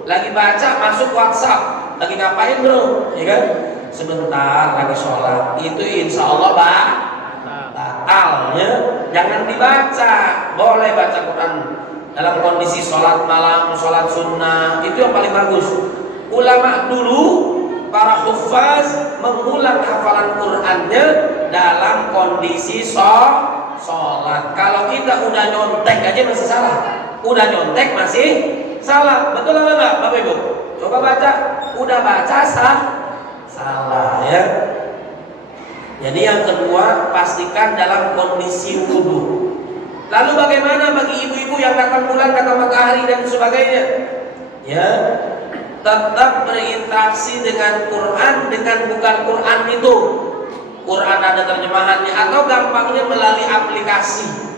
Lagi baca masuk WhatsApp, lagi ngapain bro? Ya kan? Sebentar lagi sholat, itu insya Allah batal ya. Jangan dibaca. Boleh baca Quran dalam kondisi sholat malam, sholat sunnah, itu yang paling bagus. Ulama dulu, para huffaz mengulang hafalan Qurannya dalam kondisi sholat. Kalau kita udah nyontek aja masih salah. Udah nyontek masih salah. Betul apa enggak Bapak Ibu? Coba baca. Udah baca salah ya. Jadi yang kedua, pastikan dalam kondisi wudu. Lalu bagaimana bagi ibu-ibu yang datang bulan, datang matahari dan sebagainya? Ya, tetap berinteraksi dengan Quran dengan bukan Quran itu. Quran ada terjemahannya atau gampangnya melalui aplikasi.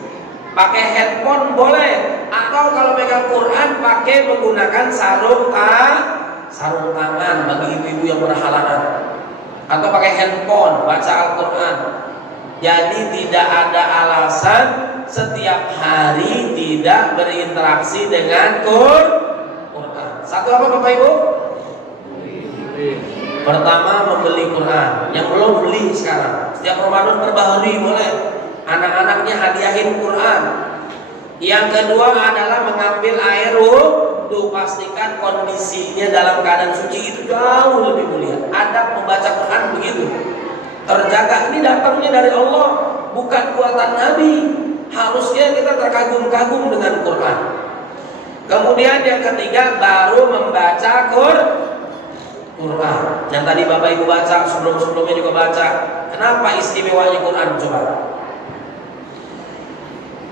Pakai handphone boleh, atau kalau pegang Quran pakai menggunakan sarung tangan bagi ibu-ibu yang berhalangan. Atau pakai handphone baca Al-Quran. Jadi tidak ada alasan setiap hari tidak berinteraksi dengan Quran. Satu apa Bapak Ibu? Pertama, membeli Quran. Yang belum beli sekarang. Setiap Ramadan perbaharui boleh. Anak-anaknya hadiahin Quran. Yang kedua adalah mengambil air wudhu. Pastikan kondisinya dalam keadaan suci, itu jauh lebih mulia. Adab membaca Quran begitu. Terjaga, ini datangnya dari Allah, bukan buatan Nabi. Harusnya kita terkagum-kagum dengan Quran. Kemudian yang ketiga, baru membaca Quran. Yang tadi Bapak Ibu baca, sebelum-sebelumnya juga baca. Kenapa istimewanya Quran? Coba.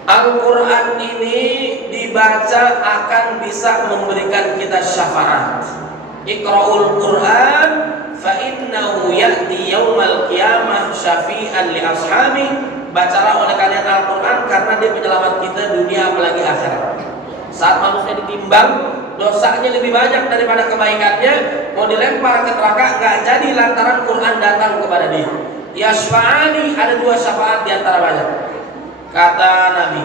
Al-Quran ini dibaca akan bisa memberikan kita syafaat. Iqra'ul Quran fa innahu ya'ti yaumal qiyamah syafi'an li ashabi. Bacalah oleh kalian Al-Quran karena dia penyelamat kita dunia apalagi akhirat. Saat manusia ditimbang, dosanya lebih banyak daripada kebaikannya, mau dilempar ke neraka, nggak jadi lantaran Quran datang kepada dia. Yashfa'ani, ada dua syafaat di antara banyak. Kata Nabi,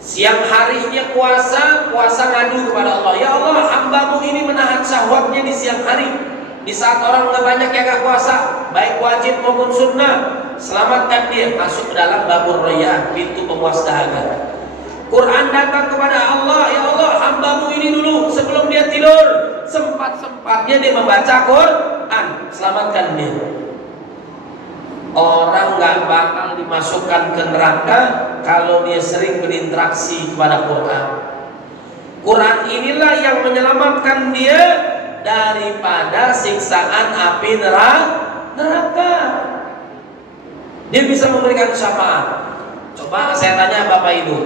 siang harinya puasa ngadu kepada Allah. Ya Allah, hambamu ini menahan syahwatnya di siang hari. Di saat orang nggak banyak yang nggak puasa, baik wajib maupun sunnah, selamatkan dia masuk ke dalam babur rayyan, pintu pemuas dahaga. Quran datang kepada Allah, ya Allah, hambamu ini dulu sebelum dia tidur, sempat-sempatnya dia membaca Quran, selamatkan dia. Orang nggak bakal dimasukkan ke neraka kalau dia sering berinteraksi kepada Quran. Quran inilah yang menyelamatkan dia daripada siksaan api neraka. Dia bisa memberikan syafaat. Coba saya tanya Bapak Ibu,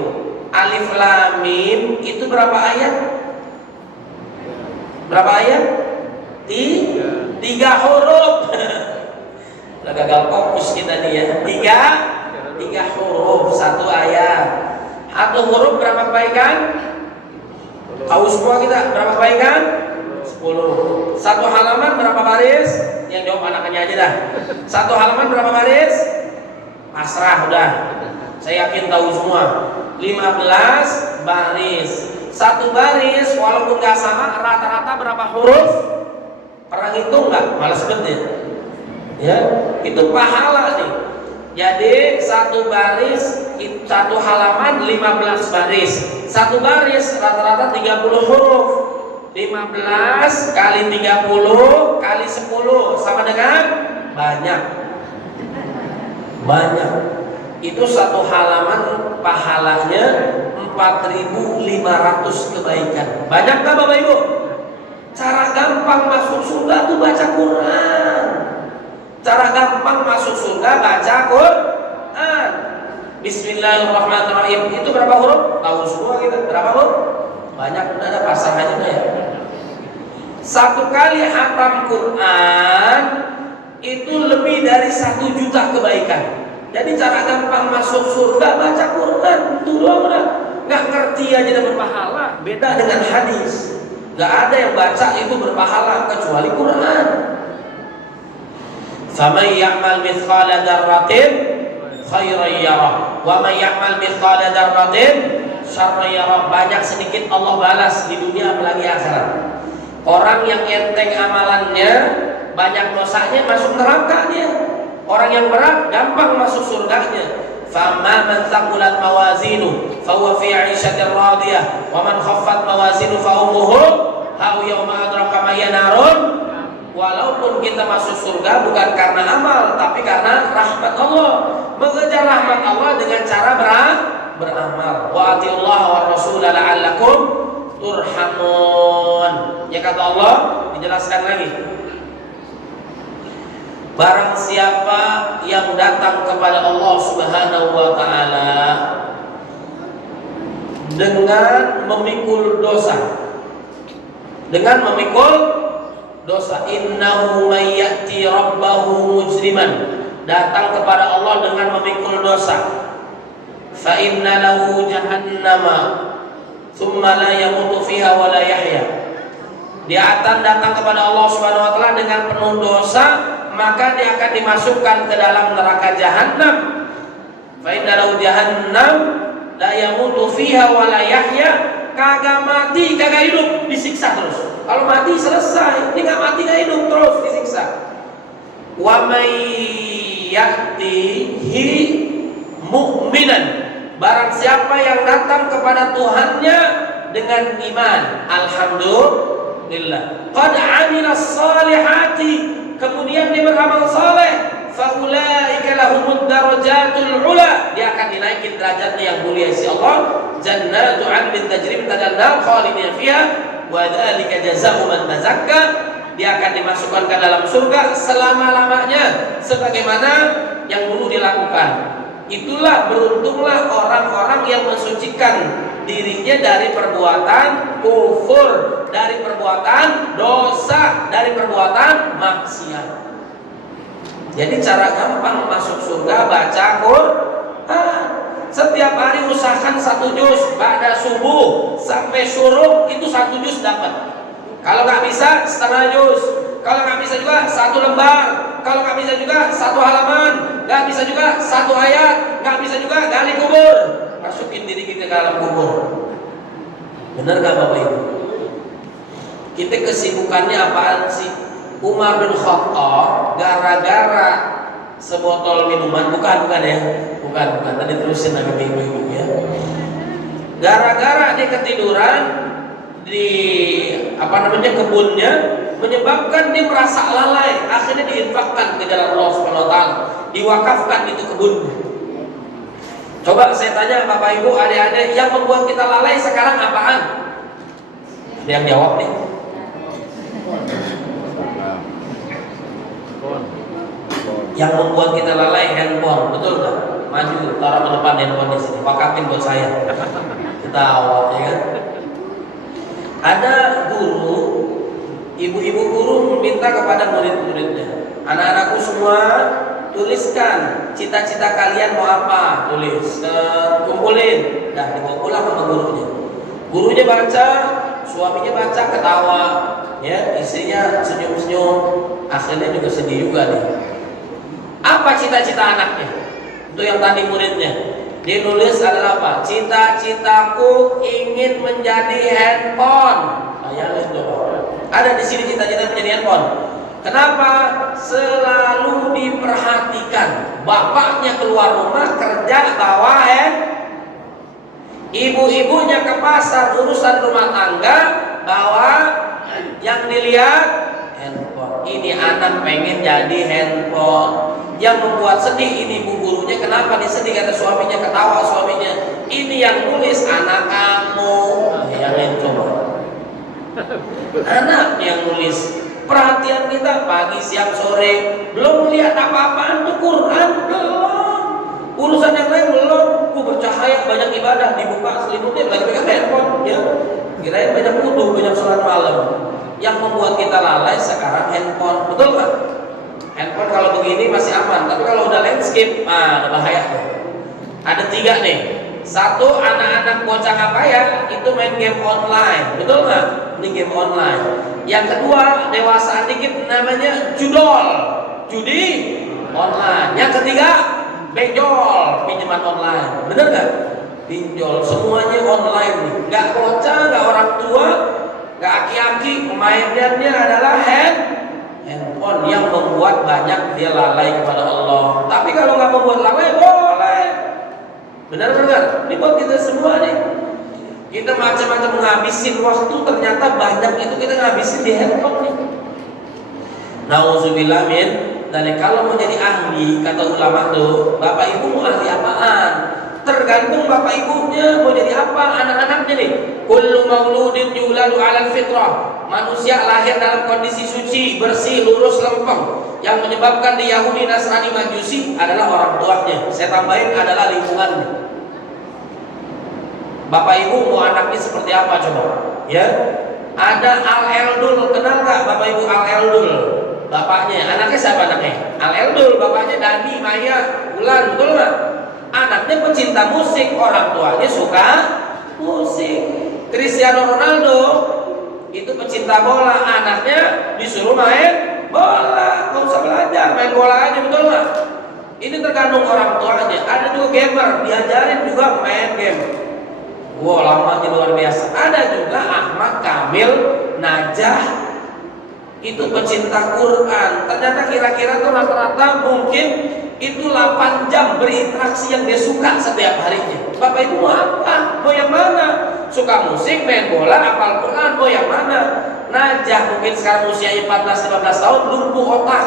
Alif Lam Mim itu berapa ayat? Berapa ayat? Tiga huruf. Udah gagal fokus kita nih ya. Tiga huruf satu ayat. Satu huruf berapa kebaikan? Tahu semua kita berapa kebaikan? 10. Satu halaman berapa baris? Yang jawab anaknya aja dah. Satu halaman berapa baris? Pasrah udah. Saya yakin tahu semua. 15 baris. Satu baris walaupun gak sama, rata-rata berapa huruf? Pernah hitung nggak? Malas banget ya. Itu pahala nih. Jadi satu baris, satu halaman 15 baris. Satu baris rata-rata 30 huruf. 15 kali 30 kali 10 sama dengan banyak. Itu satu halaman pahalanya 4.500 kebaikan. Banyak nggak Bapak Ibu? Cara gampang masuk surga tuh baca Quran. Cara gampang masuk surga baca Quran. Bismillahirrahmanirrahim. Itu berapa huruf? Tahu semua kita. Berapa huruf? Banyak, udah ada pasangannya ya. Satu kali hatam Quran itu lebih dari 1 juta kebaikan. Jadi cara gampang masuk surga baca Quran. Itu doang udah. Nggak ngerti aja dapat pahala. Beda dengan hadis. Nggak ada yang baca itu berpahala kecuali Quran. Faman ya'mal mithqala dzarratin khairan yarah wa man ya'mal mithqala dzarratin syarran yarah. Banyak sedikit Allah balas di dunia apalagi akhirat. Orang yang enteng amalannya, banyak dosanya, masuk neraka dia. Orang yang berat gampang masuk surganya. Famma man thaqulat mawazinu fa huwa fi 'ishatin radiyah wa man khaffat mawazinu fa ummuhu hawiyah ma adraka ma narun. Walaupun kita masuk surga bukan karena amal, tapi karena rahmat Allah. Mengejar rahmat Allah dengan cara beramal. Wa atiullaha war rasul la'allakum turhamun. Ya kata Allah, dijelaskan lagi. Barang siapa yang datang kepada Allah Subhanahu wa taala dengan memikul dosa, innahu may ya'ti rabbahu mujriman, datang kepada Allah dengan memikul dosa, fa inna lahu jahannama thumma la yamutu fiha wa la yahya. Dia akan datang kepada Allah Subhanahu wa taala dengan penuh dosa, maka dia akan dimasukkan ke dalam neraka jahanam. Fa inna lahu jahannam la yamutu fiha wa la yahya. Kagak mati, kagak hidup, disiksa terus. Kalau mati selesai. Ini nggak mati nggak hidup, terus disiksa. Wa may ya'tihi mu'minan, barang siapa yang datang kepada Tuhannya dengan iman, alhamdulillah, qad amila salihati, kemudian dia beramal saleh, faulaika lahumud darajatul ula, dia akan dinaikin derajatnya yang mulia si Allah, jannatu 'adnin tajri min tahtiha al-anhar khalidina fiha wa dzalika jazaa'u man tazakka, dia akan dimasukkan ke dalam surga selama-lamanya sebagaimana yang dulu dilakukan. Itulah beruntunglah orang-orang yang mensucikan dirinya dari perbuatan kufur, dari perbuatan dosa, dari perbuatan maksiat. Jadi cara gampang masuk surga baca Quran. Setiap hari usahakan 1 juz, ba'da subuh sampai syuruk itu 1 juz dapat. Kalau nggak bisa setengah juz, kalau nggak bisa juga 1 lembar, kalau nggak bisa juga 1 halaman, nggak bisa juga 1 ayat, nggak bisa juga gali kubur, masukin diri kita ke dalam kubur. Benar nggak Bapak Ibu? Kita kesibukannya apaan sih? Umar bin Khattab gara-gara sebotol minuman, bukan ya, bukan. Tadi terusin lagi ibu-ibu ya. Gara-gara dia ketiduran di kebunnya, menyebabkan dia merasa lalai, akhirnya diinfakkan ke jalan Allah Subhanahu wa taala, diwakafkan itu kebunnya. Coba saya tanya Bapak Ibu, adik-adik, yang membuat kita lalai sekarang apaan? Ada yang jawab nih? Yang membuat kita lalai handphone, betul nggak? Maju, taruh ke depan handphone di sini, wakafin buat saya. Kita awal, ya kan? Ada guru, ibu-ibu guru meminta kepada murid-muridnya, anak-anakku semua tuliskan cita-cita kalian mau apa, tulis, kumpulin, dah dibawa pulang sama gurunya. Gurunya baca, suaminya baca, ketawa, ya, istrinya senyum-senyum, akhirnya juga sedih juga nih. Apa cita-cita anaknya? Itu yang tadi muridnya. Dia nulis adalah apa? Cita-citaku ingin menjadi handphone. Bayangin coba. Ada di sini cita-cita menjadi handphone. Kenapa? Selalu diperhatikan. Bapaknya keluar rumah kerja bawa ibu-ibunya ke pasar urusan rumah tangga bawa, yang dilihat handphone. Ini anak pengen jadi handphone. Yang membuat sedih ini ibu gurunya. Kenapa disedih? Kata suaminya, ketawa suaminya. Ini yang nulis anak kamu. Yang coba. Anak yang nulis. Perhatian kita pagi, siang, sore. Belum melihat apa-apaan tuh Quran, belum. Urusan yang lain belum. Bercahaya, banyak ibadah, dibuka selimutnya lagi pegang handphone. Ya. Kirain banyak wudu, banyak sholat malam. Yang membuat kita lalai sekarang handphone. Betul kan? Handphone kalau begini masih aman, tapi kalau udah landscape, ada bahaya tuh. Ada 3 nih. 1, anak-anak bocah ngapaya itu main game online, betul nggak? Ini game online. Yang kedua, dewasaan dikit namanya judol, judi online. Yang ketiga, benjol, pinjaman online, bener nggak? Pinjol, semuanya online nih. Nggak bocah, nggak orang tua, nggak aki-aki, pemainannya adalah handphone yang membuat banyak dia lalai kepada Allah. Tapi kalau nggak membuat lalai boleh. Benar-benar. Ini buat kita semua nih. Kita macam-macam menghabisin waktu, ternyata banyak itu kita ngabisin di handphone nih. Nauzubillah min. Dan kalau mau jadi ahli, kata ulama tuh, bapak ibu mau ahli apaan? Tergantung bapak ibunya mau jadi apa, anak-anaknya nih. Kullu mauludin yuladu 'alal fitrah. Manusia lahir dalam kondisi suci, bersih, lurus, lempeng. Yang menyebabkan di Yahudi, Nasrani, Majusi adalah orang tuanya. Saya tambahin adalah lingkungannya. Bapak ibu mau anaknya seperti apa coba? Ya, ada Al-Eldul, kenal nggak Bapak Ibu Al-Eldul? Bapaknya, anaknya siapa anaknya? Al-Eldul, bapaknya Dani, Maya, Bulan, betul nggak? Anaknya pecinta musik, orang tuanya suka musik. Cristiano Ronaldo itu pecinta bola, anaknya disuruh main bola, nggak usah belajar, main bola aja, betul nggak? Ini tergantung orang tuanya. Ada juga gamer, diajarin juga main game. Wow, lamanya luar biasa. Ada juga Ahmad Kamil Najah, itu pecinta Quran. Ternyata kira-kira tuh rata-rata mungkin itu 8 jam berinteraksi yang dia suka setiap harinya. Bapak Ibu mau apa? Mau yang mana? Suka musik, main bola, hafal Quran, mau yang mana? Najah mungkin sekarang usianya 14-15 tahun, lumpuh otak.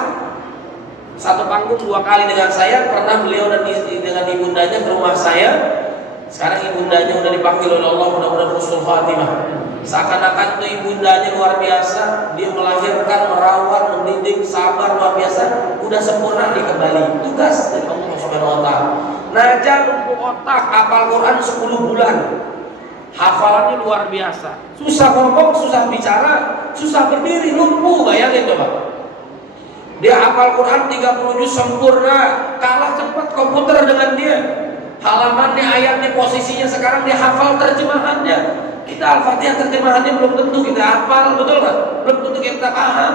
Satu panggung 2 kali dengan saya, pernah beliau dan dengan ibundanya ke rumah saya. Sekarang ibundanya udah dipanggil oleh Allah, mudah-mudahan husnul khatimah. Seakan-akan itu ibundanya luar biasa, dia melahirkan, merawat, mendidik, sabar luar biasa, udah sempurna di kembali. Tugas dari Allah Subhanahu wa taala. Najah lumpuh otak, hafal Quran 10 bulan. Hafalannya luar biasa. Susah ngomong, susah bicara, susah berdiri, lumpuh, bayangin coba. Dia hafal Quran 30 juz sempurna, kalah cepat komputer dengan dia. Halamannya, ayatnya, posisinya sekarang dia hafal terjemahannya. Kita Al-Fatihah terjemahannya belum tentu kita hafal, betul nggak? Belum tentu kita paham.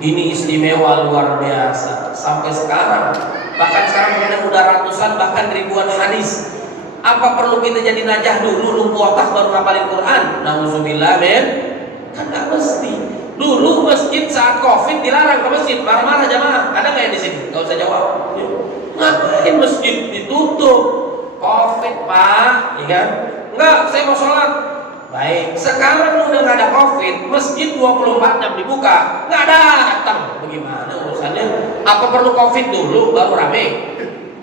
Ini istimewa luar biasa. Sampai sekarang, bahkan sekarang mungkin udah ratusan bahkan ribuan hadis. Apa perlu kita jadi najah dulu lumpuh otak baru ngapalin Quran? Nauzubillah men. Kan nggak mesti. Dulu masjid saat Covid dilarang ke masjid, marah-marah jamaah. Ada nggak yang di sini? Nggak usah jawab. Ngapain masjid ditutup? Covid Pak, ya kan? Enggak, saya mau sholat. Baik, sekarang udah nggak ada Covid, masjid 24 jam dibuka, nggak datang. Bagaimana urusannya? Apa perlu Covid dulu baru rame?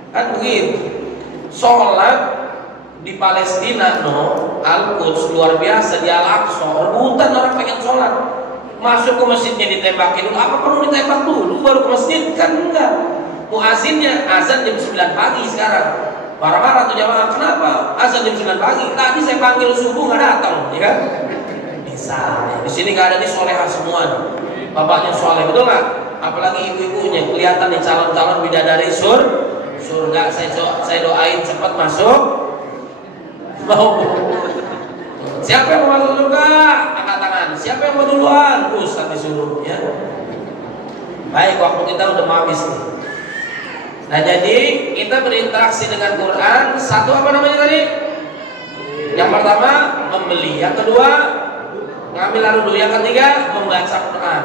Kan begitu. Sholat di Palestina, Al-Quds luar biasa, di Al-Aqsa, rebutan orang pengen sholat. Masuk ke masjidnya ditembakin dulu. Apa perlu ditembak dulu baru ke masjid? Kan enggak. Muazinnya azan jam 9 pagi sekarang. Marah-marah tuh jamaah, kenapa? Azan jam 9 pagi. Tadi saya panggil subuh nggak datang, ya kan? Bisa. Di sini nggak ada nih soleha semua nih. Bapaknya soleh, betul nggak? Apalagi ibu-ibunya kelihatan nih calon-calon bidadari surga. Saya doain cepat masuk. Mau? Siapa yang mau masuk surga? Angkat tangan. Siapa yang mau duluan? Ustaz disuruh, ya. Baik, waktu kita udah mau habis nih. Nah, jadi kita berinteraksi dengan Quran. Satu apa namanya tadi? Yang pertama membeli, yang kedua ngambil lalu, yang ketiga membaca Quran.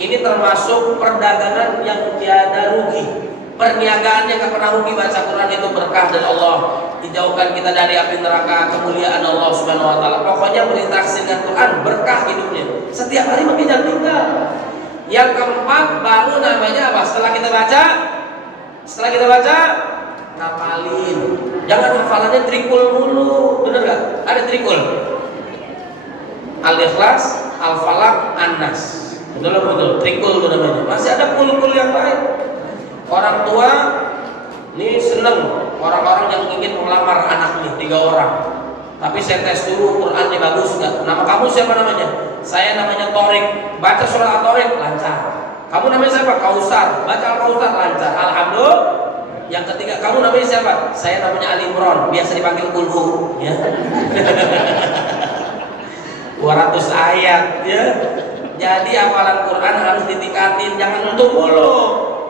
Ini termasuk perdagangan yang tiada rugi. Perniagaan yang gak pernah rugi. Baca Quran itu berkah dari Allah, dijauhkan kita dari api neraka, kemuliaan Allah Subhanahu wa taala. Pokoknya berinteraksi dengan Quran berkah hidupnya. Setiap hari makin jangan tinggal. Yang keempat baru namanya apa? Setelah kita baca, ngapalin. Jangan hafalannya trikul mulu, bener gak? Ada trikul. Al-Ikhlas, Al-Falaq, An-Nas. Betul, trikul itu namanya. Masih ada kul-kul yang lain. Orang tua ini seneng orang-orang yang ingin melamar anaknya 3 orang. Tapi saya tes dulu Qurannya bagus nggak? Nama kamu siapa namanya? Saya namanya Torik. Baca surah At-Torik lancar. Kamu namanya siapa? Kausar. Baca Al-Kausar lancar. Alhamdulillah. Yang ketiga, kamu namanya siapa? Saya namanya Ali Imran. Biasa dipanggil Kulhu. Ya. 200 ayat. Ya. Jadi hafalan Quran harus ditingkatin. Jangan untuk mulu.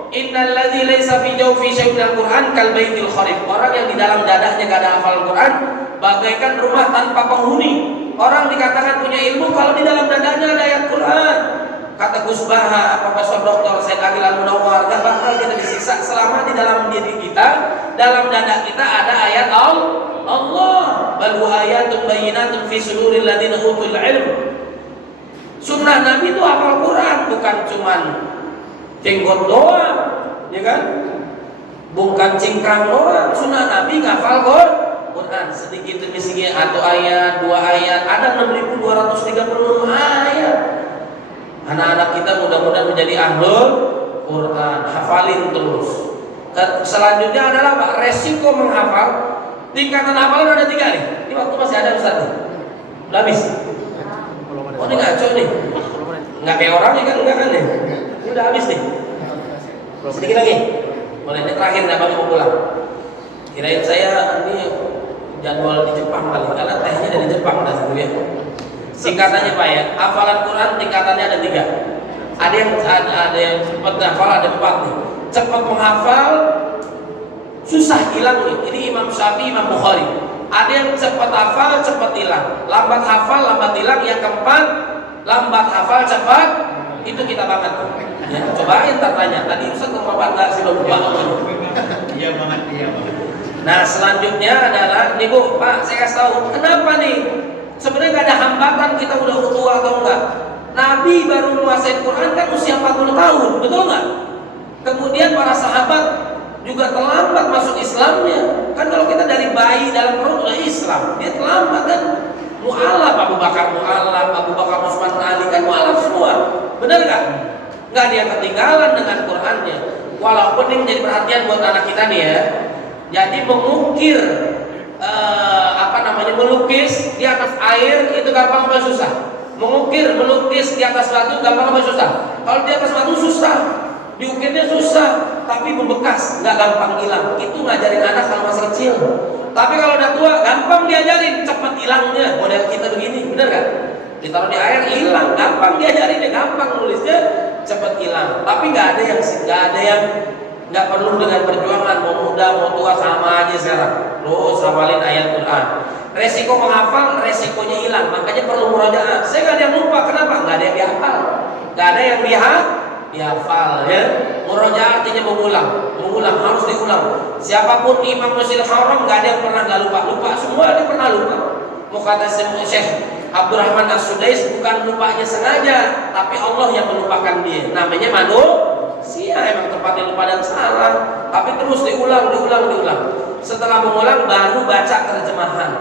Innalladzi laisa fi jawfi syai'un minal Qur'an kal baitil kharib. Orang yang di dalam dadanya gak ada hafal Quran bagaikan rumah tanpa penghuni. Orang dikatakan punya ilmu kalau di dalam dadanya ada ayat Quran. Kata Gus Baha, Profesor Dr. Said Agil Al-Munawwar, gak bakal kita disiksa selama di dalam diri kita, dalam dada kita ada ayat Allah. Bal ayatun bayyinatun fi suduril ladzina utul ilm. Sunnah Nabi itu hafal Quran, bukan cuman jenggot doang, ya kan? Bukan cingkrang doang. Sunnah Nabi ngafal Quran sedikit demi sedikit, 1 ayat, 2 ayat, ada 6.236 ayat. Anak-anak kita mudah-mudahan menjadi ahlul Quran, hafalin terus. Selanjutnya adalah Pak, resiko menghafal. Tingkatan hafalan ada 3 nih. Ini waktu masih ada Ustaz nih. Udah habis. Oh ini ngaco nih. Nggak kayak orang ya kan? Enggak kan nih. Ini udah habis nih. Sedikit lagi. Boleh, ini terakhir nih Abang mau pulang. Kirain saya ini jadwal di Jepang kali, karena tehnya dari Jepang dah situ ya. Singkatannya Pak ya, hafalan Quran tingkatannya ada 3. Ada yang cepat hafal, ada 4 nih. Cepat menghafal, susah hilang nih. Ini Imam Syafi'i, Imam Bukhari. Ada yang cepat hafal, cepat hilang. Lambat hafal, lambat hilang. Yang keempat, lambat hafal, cepat. Itu kita banget. Ya, cobain tanya. Tadi Ustaz ngomong enggak sih lupa. Iya banget, iya banget. Nah, selanjutnya adalah nih Bu, Pak, saya kasih tahu. Kenapa nih? Sebenarnya nggak ada hambatan kita udah tua atau enggak. Nabi baru menguasai Quran kan usia 40 tahun, betul nggak? Kemudian para sahabat juga terlambat masuk Islamnya. Kan kalau kita dari bayi dalam perut udah Islam, dia terlambat kan? Mu'alaf, Abu Bakar mu'alaf, Abu Bakar Utsman Ali kan mu'alaf semua. Benar nggak? Nggak ada yang ketinggalan dengan Qurannya. Walaupun ini menjadi perhatian buat anak kita nih ya. Jadi mengukir melukis di atas air itu gampang apa susah? Mengukir, melukis di atas batu gampang apa susah? Kalau di atas batu susah, diukirnya susah, tapi membekas, nggak gampang hilang. Itu ngajarin anak kalau masih kecil. Tapi kalau udah tua, gampang diajarin, cepat hilangnya. Model kita begini, bener kan? Ditaruh di air hilang, gampang diajarinnya, gampang nulisnya, cepat hilang. Tapi nggak ada yang nggak perlu dengan perjuangan, mau muda mau tua sama aja sekarang. Terus hafalin ayat Quran. Resiko menghafal, resikonya hilang. Makanya perlu murojaah. Saya nggak ada yang lupa, kenapa? Nggak ada yang dihafal, nggak ada yang dihafal ya. Murojaah artinya mengulang, harus diulang. Siapapun imam Masjidil Haram nggak ada yang pernah nggak lupa, semua dia pernah lupa. Mau kata Syekh Abdurrahman As-Sudais, bukan lupanya sengaja, tapi Allah yang melupakan dia. Namanya manusia, emang tempatnya lupa dan salah. Tapi terus diulang. Setelah mengulang baru baca terjemahan.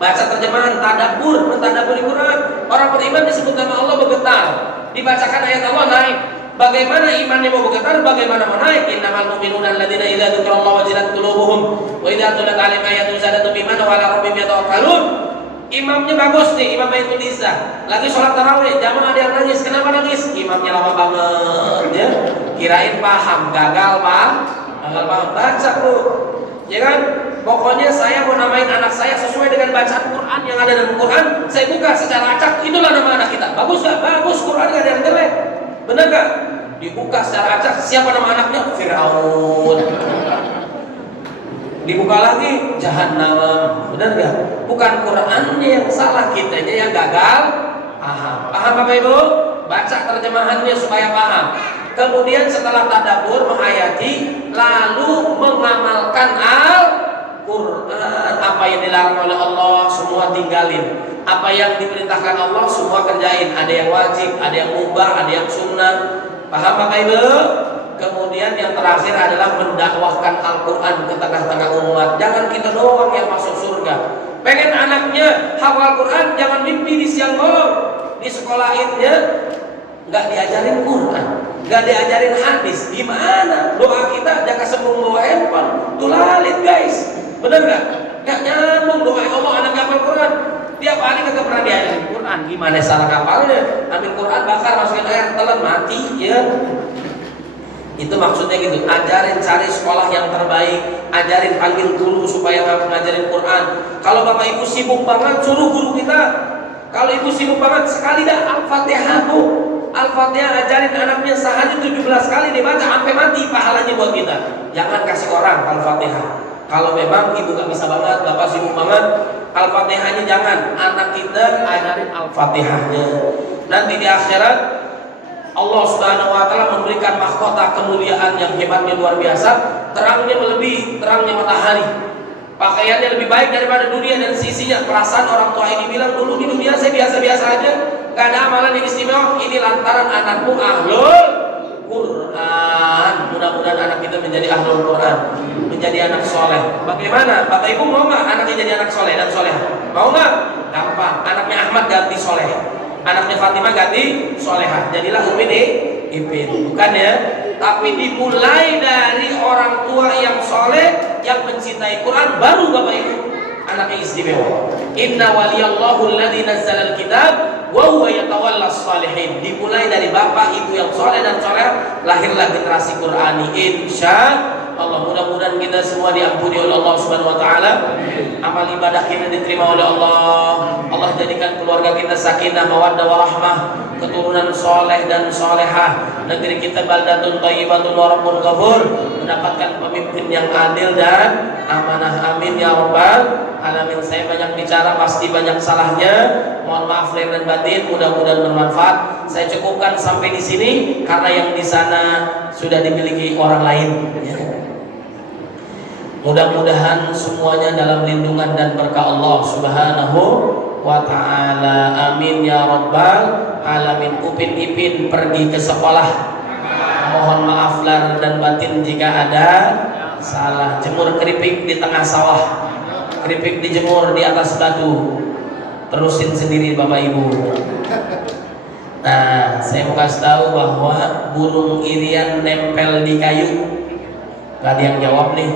Tadabbur, mentadabburi Quran. Orang beriman disebut nama Allah bergetar. Dibacakan ayat Allah naik. Bagaimana imannya mau bergetar? Bagaimana mau naik? Innamal mu'minuna alladzina idza dzukirallahu wajilat qulubuhum wa idza tuliyat 'alaihim ayatun zadatuhum imanan wa 'ala rabbihim yatawakkalun. Imamnya bagus nih, Imam Baitul Izzah. Lagi sholat tarawih, jamaah ada yang nangis. Kenapa nangis? Imamnya lama banget ya. Kirain paham, gagal paham. Baca Bu. Ya kan? Pokoknya saya mau namain anak saya sesuai dengan bacaan Quran yang ada dalam Quran. Saya buka secara acak, itulah nama anak kita. Bagus gak? Bagus, Quran gak ada yang jelek. Bener gak? Dibuka secara acak, siapa nama anaknya? Fir'aun. Dibuka lagi, Jahannam. Bener gak? Bukan Qurannya yang salah, kitanya yang gagal paham. Paham Bapak Ibu? Baca terjemahannya supaya paham. Kemudian setelah tadabbur menghayati, lalu mengamalkan Al-Quran. Apa yang dilarang oleh Allah semua tinggalin. Apa yang diperintahkan Allah semua kerjain. Ada yang wajib, ada yang mubah, ada yang sunnah. Paham Bapak Ibu? Kemudian yang terakhir adalah mendakwahkan Al-Quran ke tengah-tengah umat. Jangan kita doang yang masuk surga. Pengen anaknya hafal Quran, jangan mimpi di siang bolong. Di sekolahinnya nggak diajarin Quran, nggak diajarin hadis. Gimana? Doa kita jangan sembung bawa handphone. Tulalit guys, bener nggak? Nggak nyambung doa Allah anak hafal Quran. Tiap hari kagak pernah diajarin Quran. Gimana salah hafalnya? Ambil Quran bakar masukin air telan mati ya. Itu maksudnya gitu. Ajarin, cari sekolah yang terbaik. Ajarin, panggil guru supaya ngajarin Quran. Kalau Bapak Ibu sibuk banget, suruh guru kita. Kalau Ibu sibuk banget, sekali dah Al-Fatihah Bu. Al-Fatihah ajarin anaknya sehari 17 kali dibaca sampai mati, pahalanya buat kita. Jangan kasih orang Al-Fatihah. Kalau memang Ibu gak bisa banget, Bapak sibuk banget, Al-Fatihahnya jangan. Anak kita ajarin Al-Fatihahnya. Nanti di akhirat Allah Subhanahu wa taala memberikan mahkota kemuliaan yang hebatnya luar biasa. Terangnya melebihi terangnya matahari. Pakaiannya lebih baik daripada dunia dan sisinya. Perasaan orang tua ini bilang, dulu di dunia saya biasa-biasa aja, gak ada amalan yang istimewa. Ini lantaran anakmu ahlul Quran. Mudah-mudahan anak kita menjadi ahlul Quran, menjadi anak soleh. Bagaimana? Bapak Ibu mau nggak anaknya jadi anak soleh dan soleh? Mau nggak? Gampang. Anaknya Ahmad ganti soleh, anaknya Fatimah ganti solehah. Jadilah Umi Ipin. Bukan ya? Tapi dimulai dari orang tua yang soleh, yang mencintai Quran, baru Bapak Ibu anaknya istimewa. Inna waliyallahu alladzi nazzalal kitab wa huwa yatawallas salihin. Dimulai dari bapak ibu yang soleh dan soleh, lahirlah generasi Qurani insya Allah. Mudah-mudahan kita semua diampuni oleh Allah Subhanahu wa taala. Amal ibadah kita diterima oleh Allah. Allah jadikan keluarga kita sakinah, mawaddah warahmah, keturunan soleh dan solehah. Negeri kita baldatun thayyibatun wa rabbun ghafur, mendapatkan pemimpin yang adil dan amanah. Amin ya rabbal alamin. Saya banyak bicara, pasti banyak salahnya. Mohon maaf lahir dan batin, mudah-mudahan bermanfaat. Saya cukupkan sampai di sini karena yang di sana sudah dimiliki orang lain. Mudah-mudahan semuanya dalam lindungan dan berkah Allah Subhanahu wa ta'ala. Amin ya rabbal alamin. Upin Ipin pergi ke sekolah. Mohon maaf lahir dan batin jika ada salah. Jemur keripik di tengah sawah, keripik dijemur di atas batu. Terusin sendiri Bapak Ibu. Nah, saya mau kasih tahu bahwa burung irian nempel di kayu. Gak ada yang jawab nih.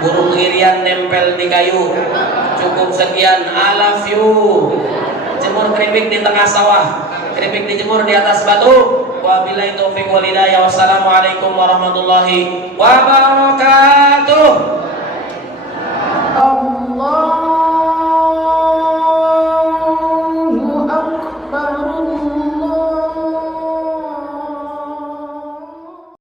Burung irian nempel di kayu. Cukup sekian. I love you. Jemur keripik di tengah sawah, keripik dijemur di atas batu. Wabillahi taufiq wal hidayah. Wassalamualaikum warahmatullahi wabarakatuh.